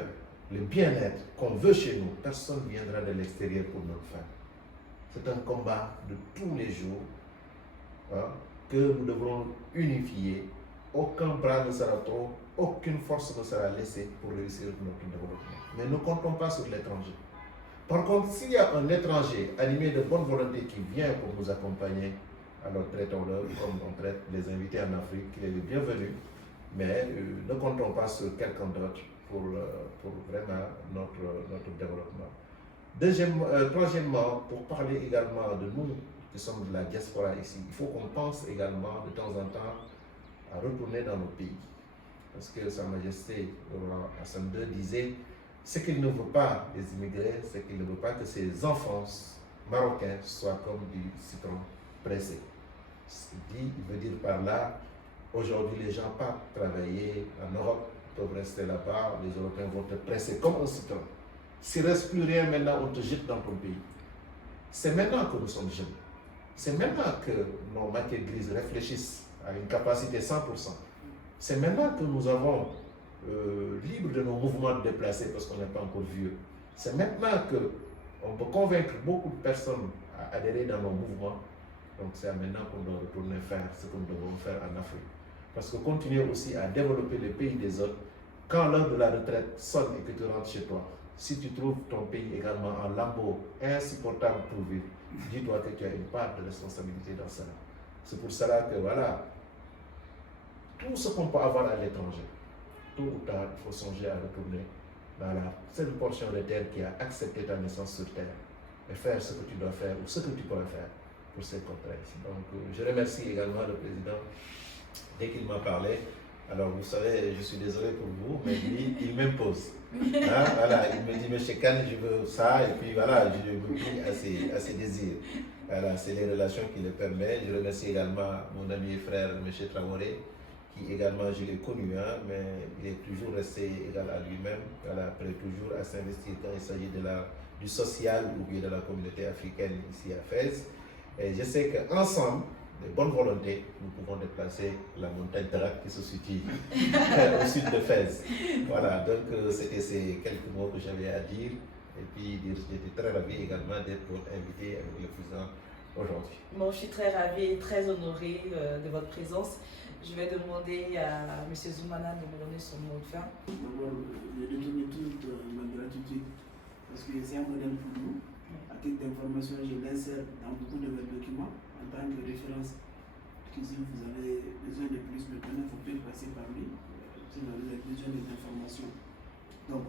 le bien-être qu'on veut chez nous, personne ne viendra de l'extérieur pour notre faire. C'est un combat de tous les jours, hein, que nous devrons unifier. Aucun bras ne sera trop, aucune force ne sera laissée pour réussir notre développement. Mais ne comptons pas sur l'étranger. Par contre, s'il y a un étranger animé de bonne volonté qui vient pour nous accompagner, alors traitons-le comme on traite les invités en Afrique, il est le bienvenu, mais ne comptons pas sur quelqu'un d'autre pour vraiment notre développement. Troisièmement, pour parler également de nous qui sommes de la diaspora ici, il faut qu'on pense également de temps en temps à retourner dans nos pays. Parce que Sa Majesté le roi Hassan II disait, ce qu'il ne veut pas des immigrés, c'est qu'il ne veut pas que ses enfants marocains soient comme du citron pressé. Il veut dire par là, aujourd'hui les gens partent travailler en Europe, peuvent rester là-bas, les Européens vont te presser comme un citron. S'il ne reste plus rien maintenant, on te jette dans ton pays. C'est maintenant que nous sommes jeunes. C'est maintenant que nos matières grises réfléchissent à une capacité 100%. C'est maintenant que nous avons libre de nos mouvements de déplacés parce qu'on n'est pas encore vieux. C'est maintenant qu'on peut convaincre beaucoup de personnes à adhérer dans nos mouvements. Donc c'est maintenant qu'on doit retourner faire ce que nous devons faire en Afrique. Parce que continuer aussi à développer les pays des autres, quand l'heure de la retraite sonne et que tu rentres chez toi, si tu trouves ton pays également en lambeau insupportable pour vivre, dis-toi que tu as une part de responsabilité dans cela. C'est pour cela que voilà, tout ce qu'on peut avoir à l'étranger, tôt ou tard, il faut songer à retourner dans la seule portion de terre qui a accepté ta naissance sur terre et faire ce que tu dois faire ou ce que tu pourrais faire pour ces contrats. Donc, je remercie également le président dès qu'il m'a parlé. Alors, vous savez, je suis désolé pour vous, mais lui, il m'impose. Hein, voilà, il me dit, M. Kane, je veux ça, et puis voilà, je me plie à ses désirs. Voilà, c'est les relations qui le permettent. Je remercie également mon ami et frère, M. Traoré, qui également, je l'ai connu, hein, mais il est toujours resté égal à lui-même, voilà, prêt toujours à s'investir quand il s'agit du social ou bien de la communauté africaine ici à Fès. Et je sais qu'ensemble, de bonne volonté, nous pouvons déplacer la montagne Tarak qui se situe au sud de Fès. Voilà, donc c'était ces quelques mots que j'avais à dire. Et puis j'étais très ravi également d'être invité avec le président aujourd'hui. Bon, je suis très ravie et très honorée de votre présence. Je vais demander à M. Zoumana de me donner son mot de fin. D'abord, je détourne toute ma gratitude parce que c'est un modèle pour nous. À titre d'information, je l'insère dans beaucoup de mes documents en tant que référence. Que si vous avez besoin de plus de connaître, vous pouvez passer par lui si vous avez besoin d'informations. Donc,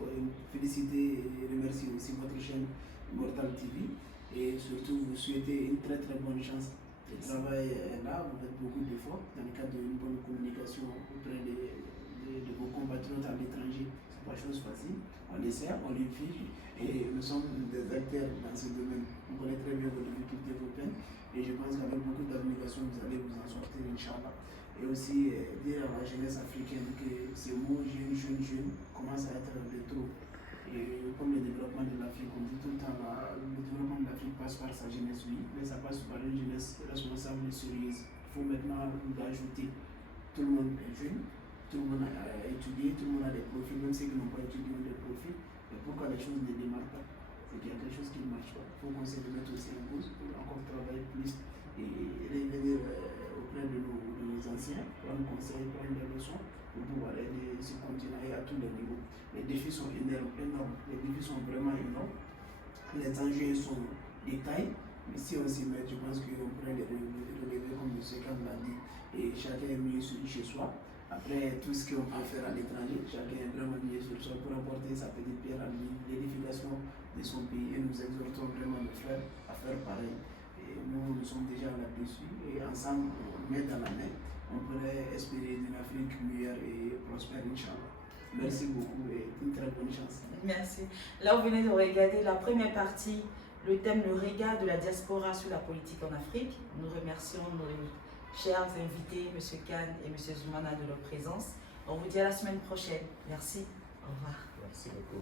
féliciter et remercier aussi votre chaîne Mortal TV et surtout vous souhaiter une très très bonne chance. Le travail est là, vous faites beaucoup d'efforts dans le cadre d'une bonne communication auprès de vos compatriotes à l'étranger. Ce n'est pas chose facile. On essaie, on les fiche et nous sommes des acteurs dans ce domaine. On connaît très bien vos difficultés, vos peines et je pense qu'avec beaucoup d'abnégation, vous allez vous en sortir, Inch'Allah. Et aussi dire à la jeunesse africaine que ces mots jeune commencent à être de trop. Et comme le développement de l'Afrique, on dit tout le temps, le développement de l'Afrique passe par sa jeunesse, oui, mais ça passe par une jeunesse responsable et sérieuse. Il faut maintenant l'ajouter. Tout le monde est jeune, tout le monde a étudié, tout le monde a des profils, même ceux qui n'ont pas étudié ont des profils. Mais pourquoi les choses ne démarrent pas? C'est qu'il y a quelque chose qui ne marche pas. Il faut qu'on se remette aussi en cause pour encore travailler plus et revenir auprès de nos anciens, prendre conseil, prendre des leçons pour pouvoir aider ce continent et à tous les niveaux. Les défis sont énormes, les défis sont vraiment énormes. Les enjeux sont des tailles, mais si on s'y met, je pense qu'on pourrait les relever comme M. Khan l'a dit, et chacun est mieux chez soi. Après tout ce qu'on peut faire à l'étranger, chacun est vraiment mieux sur soi pour apporter sa petite pierre à l'édification de son pays et nous exhortons vraiment nos frères à faire pareil. Et nous sommes déjà là-dessus et ensemble, main dans la main, on pourrait espérer une Afrique meilleure et prospère, Inch'Allah. Merci beaucoup et une très bonne chance. Merci. Là, vous venez de regarder la première partie, le thème, le regard de la diaspora sur la politique en Afrique. Nous remercions nos chers invités, M. Khan et M. Zoumana, de leur présence. On vous dit à la semaine prochaine. Merci. Au revoir. Merci beaucoup.